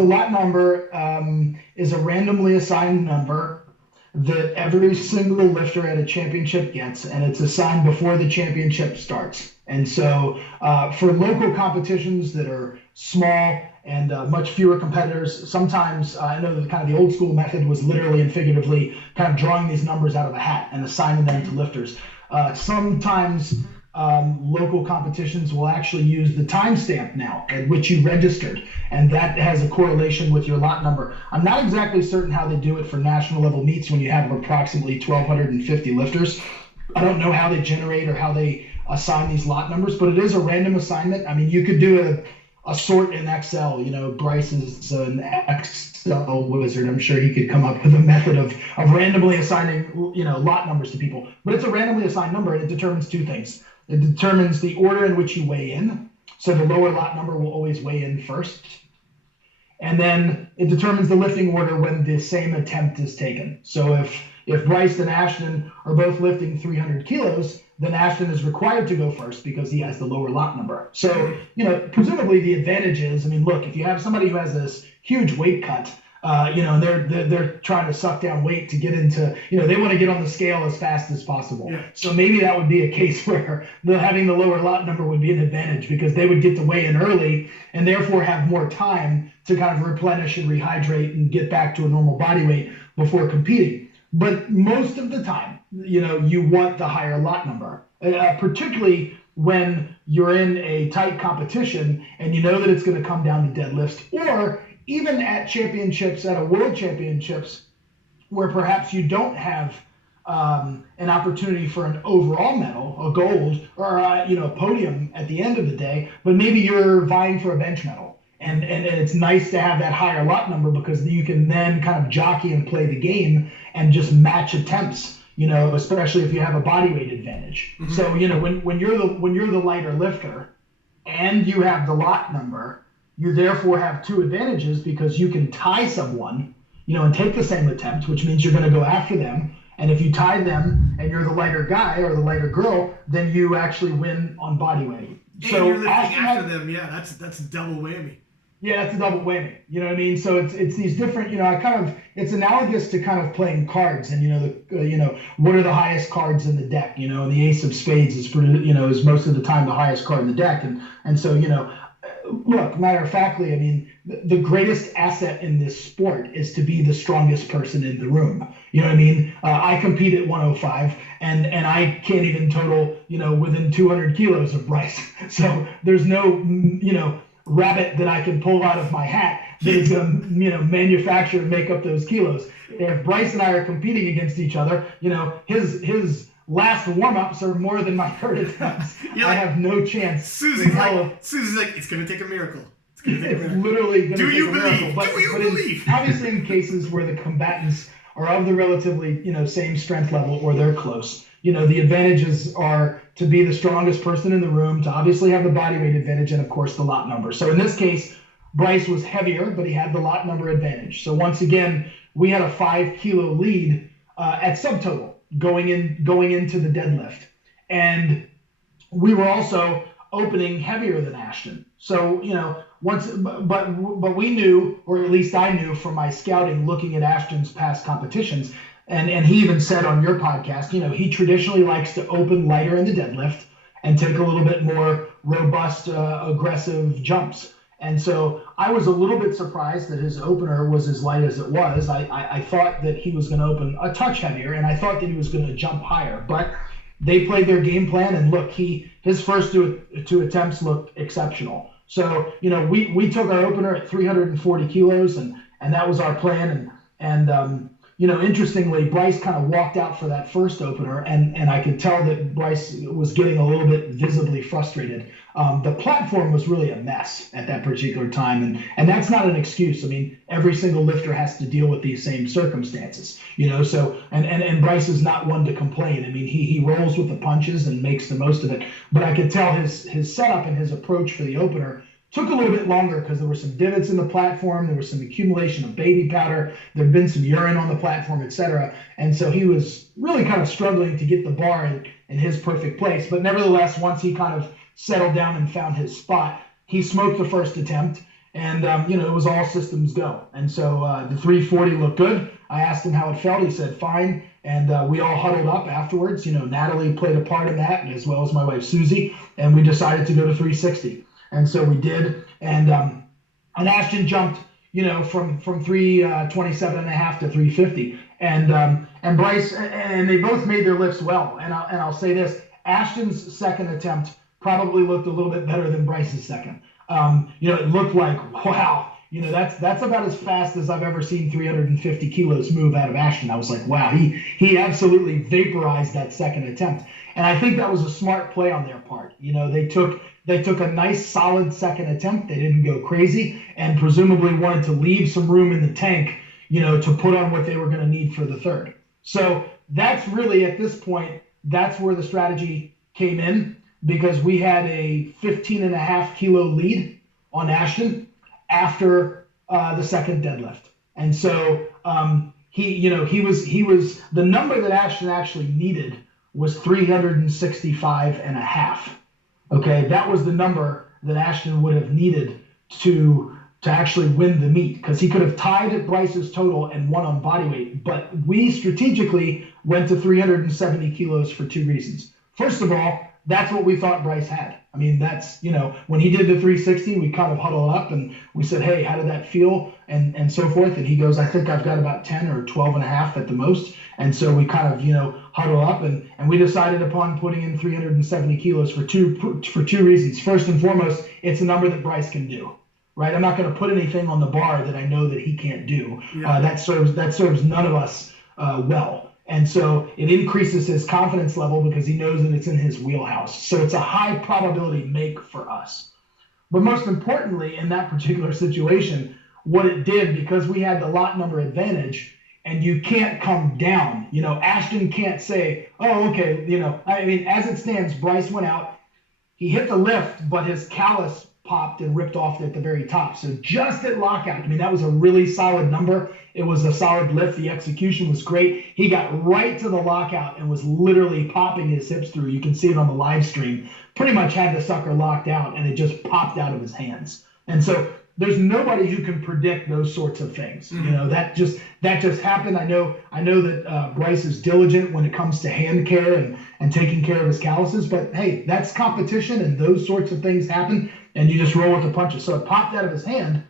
lot number is a randomly assigned number that every single lifter at a championship gets, and it's assigned before the championship starts. And so for local competitions that are small and much fewer competitors, sometimes I know that kind of the old school method was literally and figuratively kind of drawing these numbers out of a hat and assigning them to lifters. Sometimes local competitions will actually use the timestamp now at which you registered, and that has a correlation with your lot number. I'm not exactly certain how they do it for national level meets when you have approximately 1,250 lifters. I don't know how they generate or how they assign these lot numbers, but it is a random assignment. I mean, you could do a sort in Excel. Bryce is an Excel wizard. I'm sure he could come up with a method of randomly assigning lot numbers to people. But it's a randomly assigned number, and it determines two things. It determines the order in which you weigh in. So the lower lot number will always weigh in first. And then it determines the lifting order when the same attempt is taken. So if Bryce and Ashton are both lifting 300 kilos, then Ashton is required to go first because he has the lower lot number. So, presumably the advantage is, look, if you have somebody who has this huge weight cut, and they're trying to suck down weight to get into, they want to get on the scale as fast as possible. Yeah. So maybe that would be a case where having the lower lot number would be an advantage because they would get to weigh in early and therefore have more time to kind of replenish and rehydrate and get back to a normal body weight before competing. But most of the time, you want the higher lot number, particularly when you're in a tight competition and you know that it's going to come down to deadlifts, or even at championships, at a world championships, where perhaps you don't have an opportunity for an overall medal, a gold, or a podium at the end of the day, but maybe you're vying for a bench medal. And it's nice to have that higher lot number because you can then kind of jockey and play the game and just match attempts, especially if you have a body weight advantage. Mm-hmm. So, when you're the lighter lifter and you have the lot number, you therefore have two advantages because you can tie someone, and take the same attempt, which means you're going to go after them. And if you tie them and you're the lighter guy or the lighter girl, then you actually win on body weight. And so you're lifting after them. Yeah, that's a double whammy. Yeah, that's a double whammy. You know what I mean? So it's these different, it's analogous to kind of playing cards, and what are the highest cards in the deck? And the ace of spades is is most of the time the highest card in the deck, and so look, matter of factly, the greatest asset in this sport is to be the strongest person in the room. You know what I mean? I compete at 105, and I can't even total within 200 kilos of Bryce. So there's no rabbit that I can pull out of my hat that is going to manufacture and make up those kilos. If Bryce and I are competing against each other, his last warm-ups are more than my third attempts. I have no chance. Susie's like, it's going to take a miracle. It's literally going to take a miracle. Do you believe? Obviously, in cases where the combatants are of the relatively same strength level or they're close, the advantages are to be the strongest person in the room, to obviously have the body weight advantage, and of course the lot number. So in this case, Bryce was heavier, but he had the lot number advantage. So once again, we had a 5 kilo lead at subtotal going into the deadlift, and we were also opening heavier than Ashton. So but we knew, or at least I knew from my scouting, looking at Ashton's past competitions. And he even said on your podcast, he traditionally likes to open lighter in the deadlift and take a little bit more robust, aggressive jumps. And so I was a little bit surprised that his opener was as light as it was. I thought that he was going to open a touch heavier, and I thought that he was going to jump higher. But they played their game plan, and look, his first two attempts looked exceptional. So, we took our opener at 340 kilos, and that was our plan. And interestingly, Bryce kind of walked out for that first opener, and I could tell that Bryce was getting a little bit visibly frustrated. The platform was really a mess at that particular time, and that's not an excuse. I mean, every single lifter has to deal with these same circumstances, so, and Bryce is not one to complain. I mean, he rolls with the punches and makes the most of it, but I could tell his setup and his approach for the opener took a little bit longer because there were some divots in the platform. There was some accumulation of baby powder. There had been some urine on the platform, etc. And so he was really kind of struggling to get the bar in his perfect place. But nevertheless, once he kind of settled down and found his spot, he smoked the first attempt. And, it was all systems go. And so the 340 looked good. I asked him how it felt. He said, fine. And we all huddled up afterwards. Natalie played a part in that, as well as my wife, Susie. And we decided to go to 360. And so we did, and Ashton jumped, from 327 and a half to 350, and Bryce, and they both made their lifts well. And I'll say this: Ashton's second attempt probably looked a little bit better than Bryce's second. It looked like, wow, that's about as fast as I've ever seen 350 kilos move out of Ashton. I was like, wow, he absolutely vaporized that second attempt, and I think that was a smart play on their part. They took a nice solid second attempt. They didn't go crazy, and presumably wanted to leave some room in the tank, to put on what they were going to need for the third. So that's really, at this point, that's where the strategy came in, because we had a 15.5 kilo lead on Ashton after the second deadlift. And so he was the number that Ashton actually needed was 365 and a half. Okay, that was the number that Ashton would have needed to actually win the meet, because he could have tied at Bryce's total and won on body weight. But we strategically went to 370 kilos for two reasons. First of all, that's what we thought Bryce had. I mean, that's, when he did the 360, we kind of huddled up and we said, hey, how did that feel? And so forth. And he goes, I think I've got about 10 or 12 and a half at the most. And so we kind of, huddle up and we decided upon putting in 370 kilos for two reasons. First and foremost, it's a number that Bryce can do, right? I'm not going to put anything on the bar that I know that he can't do. Yeah. That serves none of us well. And so it increases his confidence level because he knows that it's in his wheelhouse. So it's a high probability make for us. But most importantly, in that particular situation, what it did, because we had the lot number advantage, and you can't come down. Ashton can't say, oh, okay, as it stands, Bryce went out. He hit the lift, but his callus popped and ripped off at the very top. So just at lockout, that was a really solid number. It was a solid lift. The execution was great. He got right to the lockout and was literally popping his hips through. You can see it on the live stream. Pretty much had the sucker locked out, and it just popped out of his hands. And so there's nobody who can predict those sorts of things. Mm-hmm. That just happened. I know that Bryce is diligent when it comes to hand care and taking care of his calluses, but hey, that's competition, and those sorts of things happen, and you just roll with the punches. So it popped out of his hand.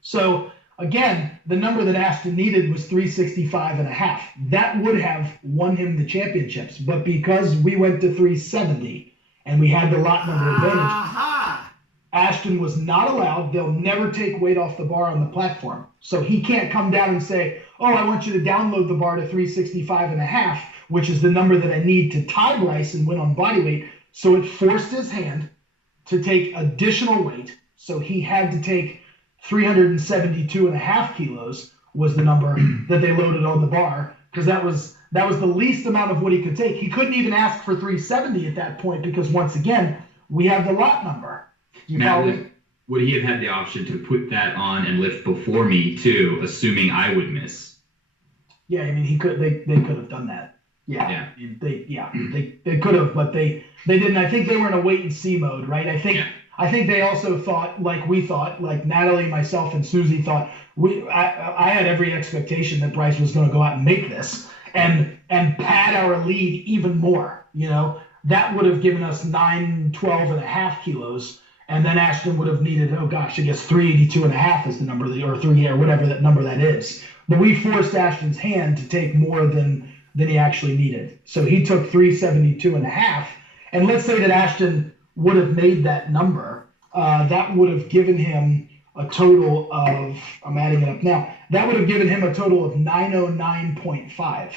So again, the number that Ashton needed was 365 and a half. That would have won him the championships, but because we went to 370 and we had the lot number advantage, Ashton was not allowed. They'll never take weight off the bar on the platform. So he can't come down and say, oh, I want you to download the bar to 365 and a half, which is the number that I need to tie Bryce and win on body weight. So it forced his hand to take additional weight. So he had to take 372 and a half kilos was the number that they loaded on the bar, because that was the least amount of what he could take. He couldn't even ask for 370 at that point, because once again, we have the lot number. Would he have had the option to put that on and lift before me too, assuming I would miss? Yeah, he could. They could have done that. Yeah. They could have, but they didn't. I think they were in a wait and see mode, right? I think they also thought, like we thought, like Natalie, myself, and Susie thought. I had every expectation that Bryce was going to go out and make this and pad our lead even more. That would have given us 12 and a half kilos. And then Ashton would have needed, 382 and a half is the number, or 3, or whatever that number that is. But we forced Ashton's hand to take more than he actually needed. So he took 372 and a half. And let's say that Ashton would have made that number, that would have given him a total of, I'm adding it up now, that would have given him a total of 909.5.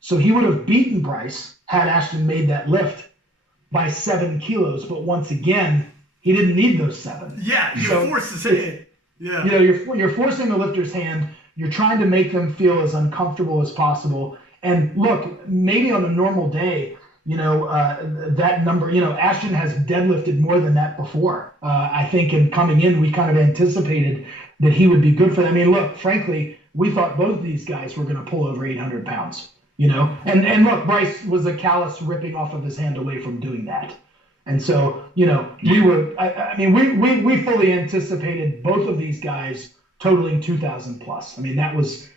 So he would have beaten Bryce had Ashton made that lift by 7 kilos. But once again, he didn't need those 7. Yeah, you're forced to say it. Yeah. You know, you're forcing the lifter's hand. You're trying to make them feel as uncomfortable as possible. And look, maybe on a normal day, you know, that number, you know, Ashton has deadlifted more than that before. I think in coming in, we kind of anticipated that he would be good for that. I mean, look, frankly, we thought both of these guys were going to pull over 800 pounds, you know. And look, Bryce was a callus ripping off of his hand away from doing that. And so, you know, we fully anticipated both of these guys totaling 2,000 plus. I mean, that was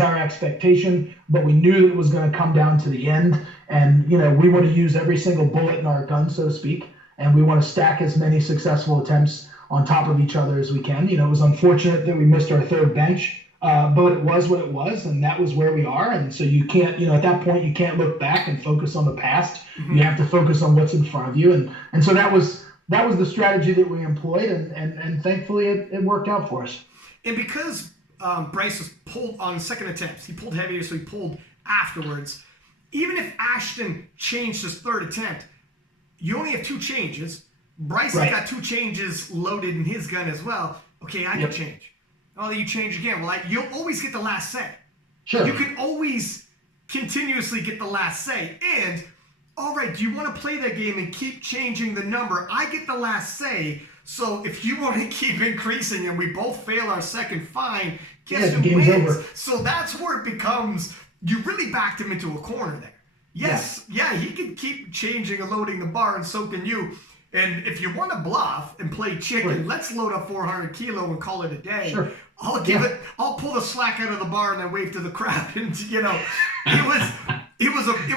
our expectation, but we knew that it was going to come down to the end. And, you know, we want to use every single bullet in our gun, so to speak, and we want to stack as many successful attempts on top of each other as we can. You know, it was unfortunate that we missed our third bench, but it was what it was, and that was where we are. And so you can't, you know, at that point, you can't look back and focus on the past. Mm-hmm. You have to focus on what's in front of you. And so that was the strategy that we employed, and thankfully it worked out for us. And because Bryce was pulled on second attempts, he pulled heavier, so he pulled afterwards. Even if Ashton changed his third attempt, you only have 2 changes. Bryce has got 2 changes loaded in his gun as well. Okay, I can change. Oh, you change again. Well, you'll always get the last say. Sure. You can always continuously get the last say. And, all right, do you want to play that game and keep changing the number? I get the last say. So if you want to keep increasing and we both fail our second, fine. Guess who wins? Over. So that's where it becomes, you really backed him into a corner there. Yes, he can keep changing and loading the bar, and so can you. And if you want to bluff and play chicken, let's load up 400 kilo and call it a day. Sure. I'll pull the slack out of the bar and then wave to the crowd. And you know, it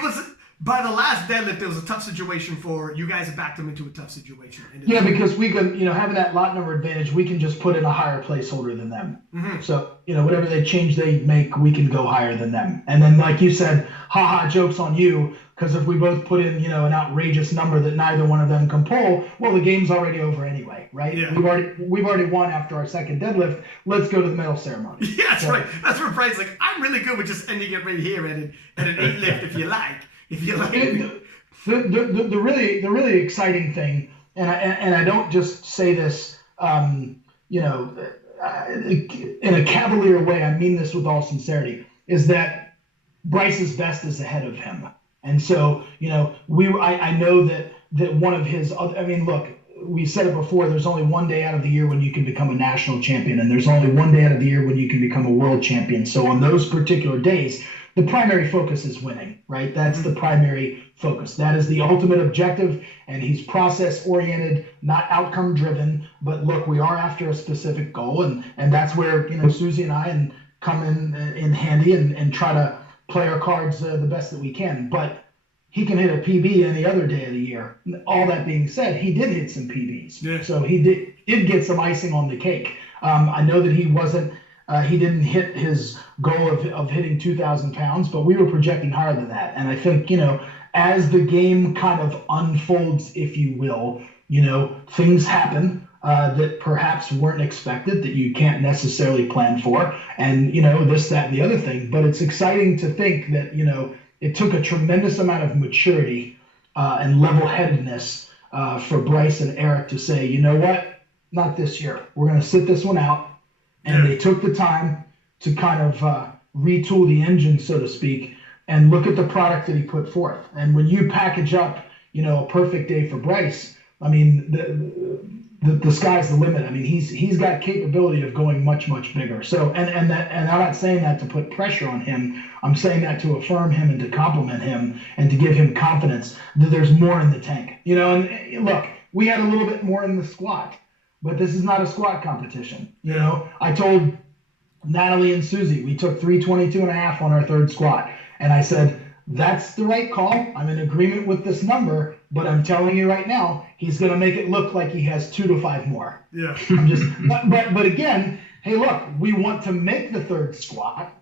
was by the last deadlift, it was a tough situation for you guys. Backed them into a tough situation. Yeah, because we can, you know, having that lot number advantage, we can just put in a higher placeholder than them. Mm-hmm. So, you know, whatever they make, we can go higher than them. And then, like you said, haha, joke's on you, because if we both put in, you know, an outrageous number that neither one of them can pull, well, the game's already over anyway, right? Yeah. We've already won after our second deadlift. Let's go to the medal ceremony. Yeah, that's right. That's where Bryce's like, I'm really good with just ending it right here at an 8 lift if you like. If you like. The really exciting thing, and I don't just say this, you know, in a cavalier way. I mean this with all sincerity. Is that Bryce's best is ahead of him, and so you know I know that one of his other. I mean, look, we said it before. There's only one day out of the year when you can become a national champion, and there's only one day out of the year when you can become a world champion. So on those particular days, the primary focus is winning, right? That's the primary focus. That is the ultimate objective, and he's process-oriented, not outcome-driven. But look, we are after a specific goal, and that's where, you know, Susie and I come in handy and try to play our cards the best that we can. But he can hit a PB any other day of the year. All that being said, he did hit some PBs. Yeah. So he did get some icing on the cake. I know that he wasn't he didn't hit his goal of hitting 2,000 pounds, but we were projecting higher than that. And I think, you know, as the game kind of unfolds, if you will, you know, things happen that perhaps weren't expected, that you can't necessarily plan for. And, you know, this, that, and the other thing. But it's exciting to think that, you know, it took a tremendous amount of maturity and level-headedness for Bryce and Eric to say, you know what, not this year. We're going to sit this one out. And they took the time to kind of retool the engine, so to speak, and look at the product that he put forth. And when you package up, you know, a perfect day for Bryce, I mean, the sky's the limit. I mean, he's got capability of going much, much bigger. So, and I'm not saying that to put pressure on him. I'm saying that to affirm him and to compliment him and to give him confidence that there's more in the tank. You know, and look, we had a little bit more in the squat. But this is not a squat competition. You know, I told Natalie and Susie, we took 322.5 on our third squat. And I said, that's the right call. I'm in agreement with this number, but I'm telling you right now, he's going to make it look like he has 2 to 5 more. Yeah. But again, hey, look, we want to make the third squat.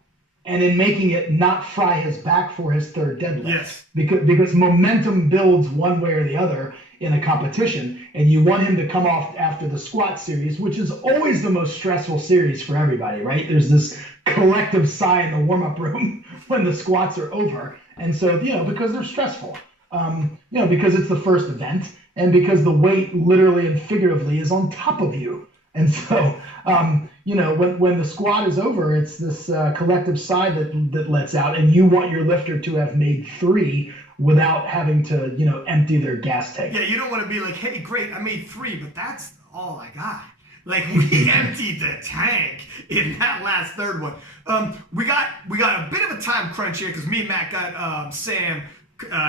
and in making it not fry his back for his third deadlift. Yes. Because momentum builds one way or the other in a competition, and you want him to come off after the squat series, which is always the most stressful series for everybody, right? There's this collective sigh in the warm-up room when the squats are over. And so, because they're stressful, because it's the first event and because the weight literally and figuratively is on top of you. And so, when the squat is over, it's this collective sigh that lets out, and you want your lifter to have made 3 without having to, empty their gas tank. Yeah, you don't want to be like, hey, great, I made 3, but that's all I got. Like, we emptied the tank in that last third one. We got a bit of a time crunch here because me and Matt got Sam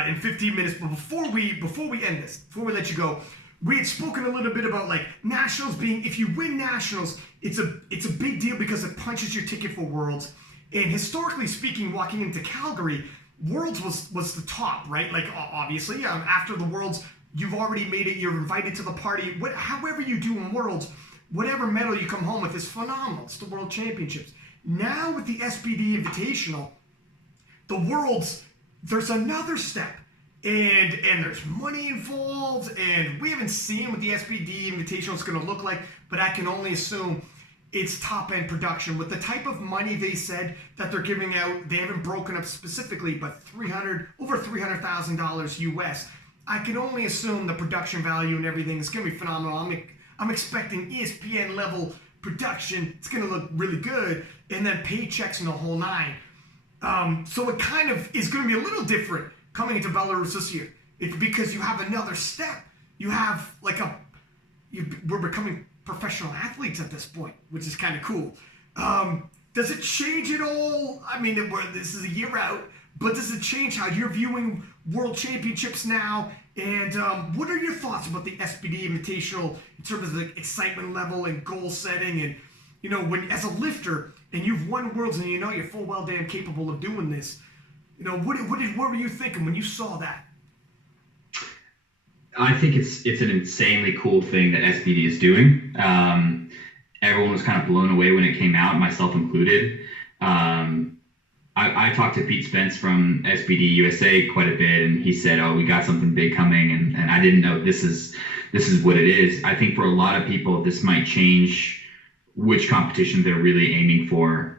in 15 minutes. But before we end this, before we let you go, we had spoken a little bit about like nationals being, if you win nationals, it's a big deal because it punches your ticket for worlds. And historically speaking, walking into Calgary, worlds was the top, right? Like obviously, after the worlds, you've already made it. You're invited to the party. However you do in worlds, whatever medal you come home with is phenomenal. It's the World Championships. Now with the SBD Invitational, the worlds, there's another step. And there's money involved, and we haven't seen what the SBD Invitational is going to look like, but I can only assume it's top-end production. With the type of money they said that they're giving out, they haven't broken up specifically, but over $300,000 US. I can only assume the production value and everything is going to be phenomenal. I'm expecting ESPN level production. It's going to look really good, and then paychecks and the whole 9. So it kind of is going to be a little different coming into Belarus this year. It's because you have another step. You have like we're becoming professional athletes at this point, which is kind of cool. Does it change at all? I mean, this is a year out, but does it change how you're viewing World Championships now? And what are your thoughts about the SBD Invitational in terms of the excitement level and goal setting? And, when as a lifter and you've won Worlds and you're full well damn capable of doing this, what were you thinking when you saw that? I think it's an insanely cool thing that SBD is doing. Everyone was kind of blown away when it came out, myself included. I talked to Pete Spence from SBD USA quite a bit, and he said, "Oh, we got something big coming," and I didn't know this is what it is. I think for a lot of people, this might change which competition they're really aiming for.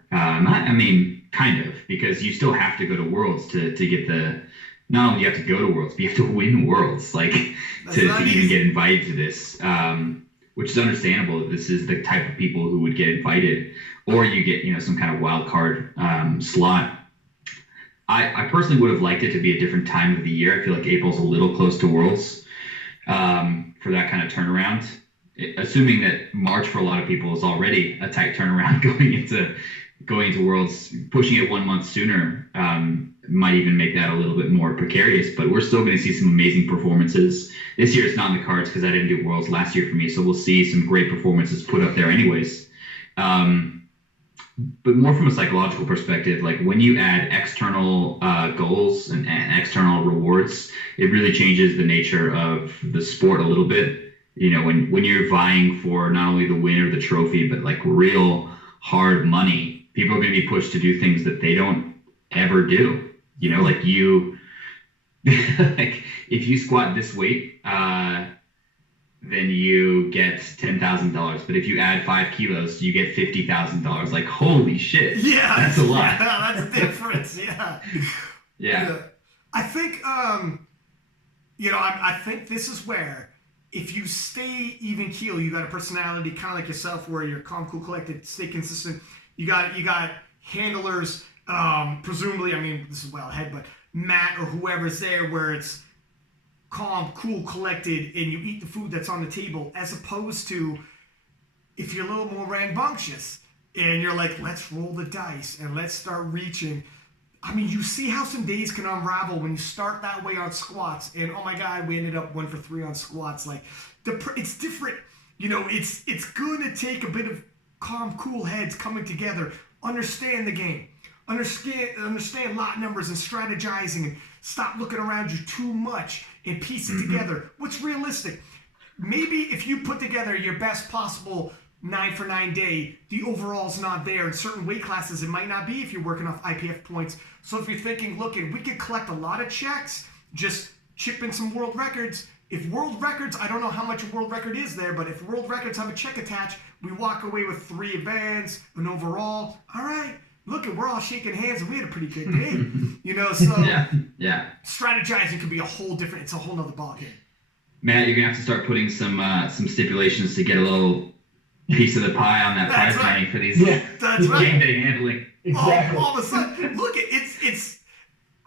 Kind of, because you still have to go to Worlds to get not only you have to go to Worlds, but you have to win Worlds, to even get invited to this, which is understandable. This is the type of people who would get invited, or you get, some kind of wild card slot. I personally would have liked it to be a different time of the year. I feel like April's a little close to Worlds for that kind of turnaround, assuming that March for a lot of people is already a tight turnaround going into Worlds. Pushing it 1 month sooner might even make that a little bit more precarious, but we're still going to see some amazing performances. This year it's not in the cards because I didn't do Worlds last year for me, so we'll see some great performances put up there anyways. But more from a psychological perspective, like when you add external goals and external rewards, it really changes the nature of the sport a little bit. When you're vying for not only the win or the trophy, but like real hard money, people are going to be pushed to do things that they don't ever do. Like if you squat this weight, then you get $10,000. But if you add 5 kilos, you get $50,000. Like, holy shit. Yeah. That's a lot. Yeah, that's a difference. Yeah. Yeah. I think, I think this is where if you stay even keel, you got a personality kind of like yourself where you're calm, cool, collected, stay consistent. You got handlers, presumably, this is well ahead, but Matt or whoever's there where it's calm, cool, collected, and you eat the food that's on the table, as opposed to if you're a little more rambunctious and you're like, let's roll the dice and let's start reaching. You see how some days can unravel when you start that way on squats, and oh my God, we ended up 1 for 3 on squats. Like, it's different. It's going to take a bit of calm, cool heads coming together, understand the game, understand lot numbers and strategizing, and stop looking around you too much and piece it together. What's realistic? Maybe if you put together your best possible 9 for 9 day, the overall's not there. In certain weight classes, it might not be if you're working off IPF points. So if you're thinking, look, we could collect a lot of checks, just chip in some world records. If world records, I don't know how much a world record is there, but if world records have a check attached, we walk away with 3 events, an overall. All right, look, we're all shaking hands and we had a pretty good day. You know, so strategizing could be it's a whole nother ballgame. Matt, you're gonna have to start putting some stipulations to get a little piece of the pie on that prize money for these game day handling. Exactly. All of a sudden, look, it's.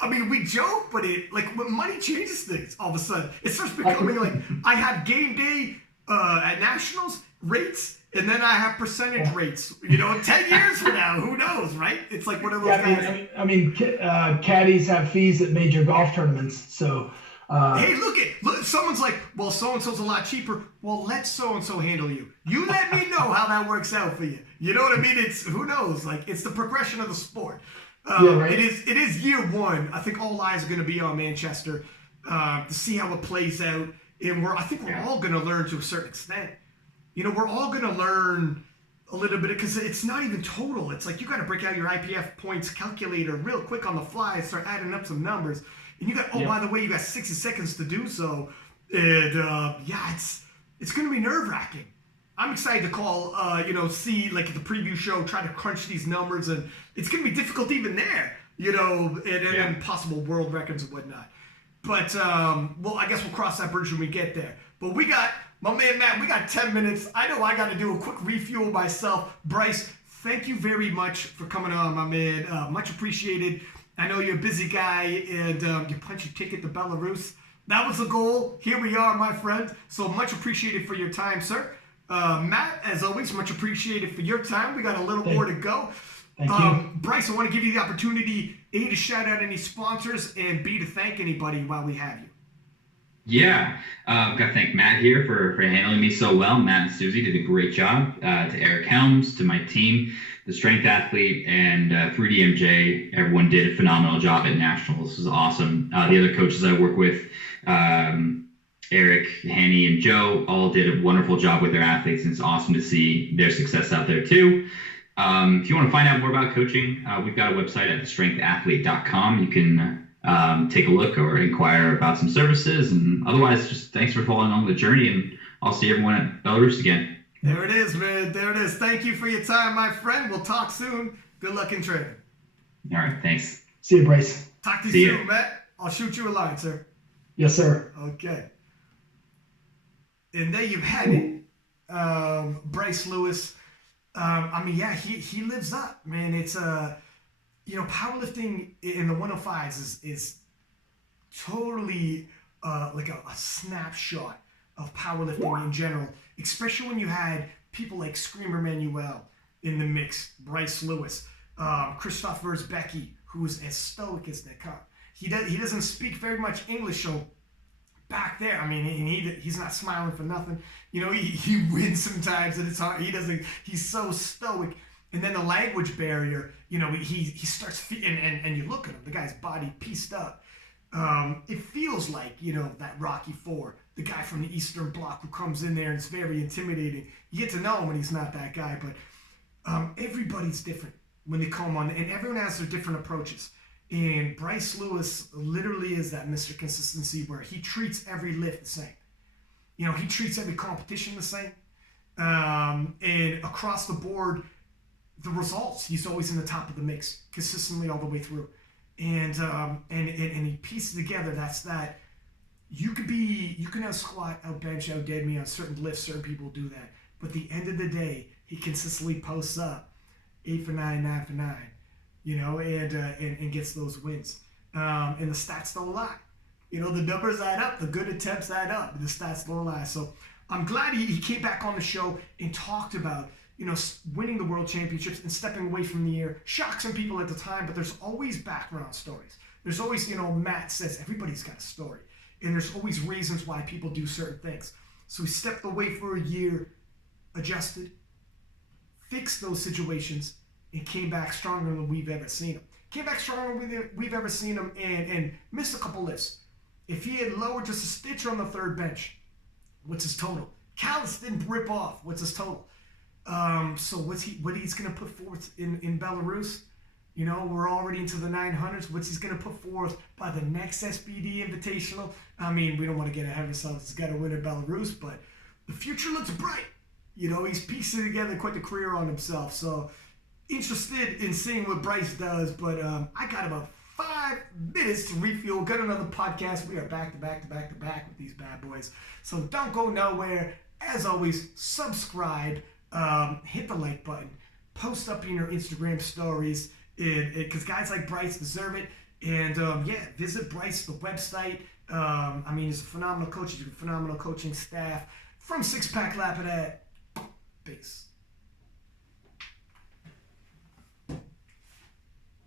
I mean, we joke, but when money changes things, all of a sudden it starts becoming like I have game day at nationals rates, and then I have percentage rates. You know, 10 years from now, who knows, right? It's like one of those guys. I mean, caddies have fees at major golf tournaments, so. Hey, look, someone's like, well, so-and-so's a lot cheaper. Well, let so-and-so handle you. You let me know how that works out for you. You know what I mean? It's, who knows? Like, it's the progression of the sport. Right. It is year one. I think all eyes are going to be on Manchester to see how it plays out. And I think we're all going to learn to a certain extent. You know, we're all going to learn a little bit because it's not even total. It's like you got to break out your IPF points calculator real quick on the fly and start adding up some numbers. And you got, by the way, you got 60 seconds to do so. And it's going to be nerve-wracking. I'm excited to call, see like the preview show, try to crunch these numbers, and it's going to be difficult even there, and possible world records and whatnot. But, I guess we'll cross that bridge when we get there. But we got, my man Matt, we got 10 minutes. I know I got to do a quick refuel myself. Bryce, thank you very much for coming on, my man. Much appreciated. I know you're a busy guy, and you punched your ticket to Belarus. That was the goal. Here we are, my friend. So much appreciated for your time, sir. Matt, as always, much appreciated for your time. We got a little more to go. Thank you. Bryce, I want to give you the opportunity, A, to shout out any sponsors, and B, to thank anybody while we have you. Yeah, I've got to thank Matt here for handling me so well. Matt and Susie did a great job. To Eric Helms, to my team, the strength athlete, and 3DMJ, everyone did a phenomenal job at Nationals. This was awesome. The other coaches I work with, Eric, Hanny, and Joe, all did a wonderful job with their athletes, and it's awesome to see their success out there too. If you want to find out more about coaching, we've got a website at strengthathlete.com. You can take a look or inquire about some services, and otherwise, just thanks for following along the journey, and I'll see everyone at Belarus again. There it is, man. There it is. Thank you for your time, my friend. We'll talk soon. Good luck in training. All right, thanks. See you, Bryce. Talk to you soon, Matt. I'll shoot you a line, sir. Yes, sir. Okay. And there you had it. Bryce Lewis. He lives up, man. It's powerlifting in the 105s is totally like a snapshot of powerlifting in general, especially when you had people like Screamer Manuel in the mix, Bryce Lewis, Christoph Versbecki, who is as stoic as they come. He doesn't speak very much English, so back there, I mean, he's not smiling for nothing. You know, he wins sometimes, and it's hard. He's so stoic. And then the language barrier, you know, he starts, and you look at him, the guy's body pieced up. It feels like, you know, that Rocky IV, the guy from the Eastern Bloc who comes in there and it's very intimidating. You get to know him when he's not that guy, but everybody's different when they come on, and everyone has their different approaches. And Bryce Lewis literally is that Mr. Consistency where he treats every lift the same. You know, he treats every competition the same. And across the board, the results, he's always in the top of the mix consistently all the way through. And he pieces together that you can out squat, out bench, out dead me on certain lifts. Certain people do that. But at the end of the day, he consistently posts up 8 for 9, 9 for 9. You know, and gets those wins. And the stats don't lie. You know, the numbers add up. The good attempts add up. The stats don't lie. So I'm glad he came back on the show and talked about, you know, winning the world championships and stepping away from the air. Shocked some people at the time, but there's always background stories. There's always, you know, Matt says everybody's got a story. And there's always reasons why people do certain things. So he stepped away for a year, adjusted, fixed those situations, and came back stronger than we've ever seen him. Came back stronger than we've ever seen him and missed a couple lifts. If he had lowered just a stitch on the third bench, what's his total? Callus didn't rip off. What's his total? So what he's gonna put forth in Belarus? You know, we're already into the 900s. What's he's going to put forth by the next SBD Invitational? I mean, we don't want to get ahead of ourselves. He's got to win at Belarus, but the future looks bright. You know, he's piecing together quite the career on himself. So, interested in seeing what Bryce does, but I got about 5 minutes to refuel. Got another podcast. We are back to back with these bad boys. So, don't go nowhere. As always, subscribe, hit the like button, post up in your Instagram stories, because guys like Bryce deserve it. And visit Bryce, the website. I mean, he's a phenomenal coach. He's a phenomenal coaching staff from Six Pack Lapidat. Peace.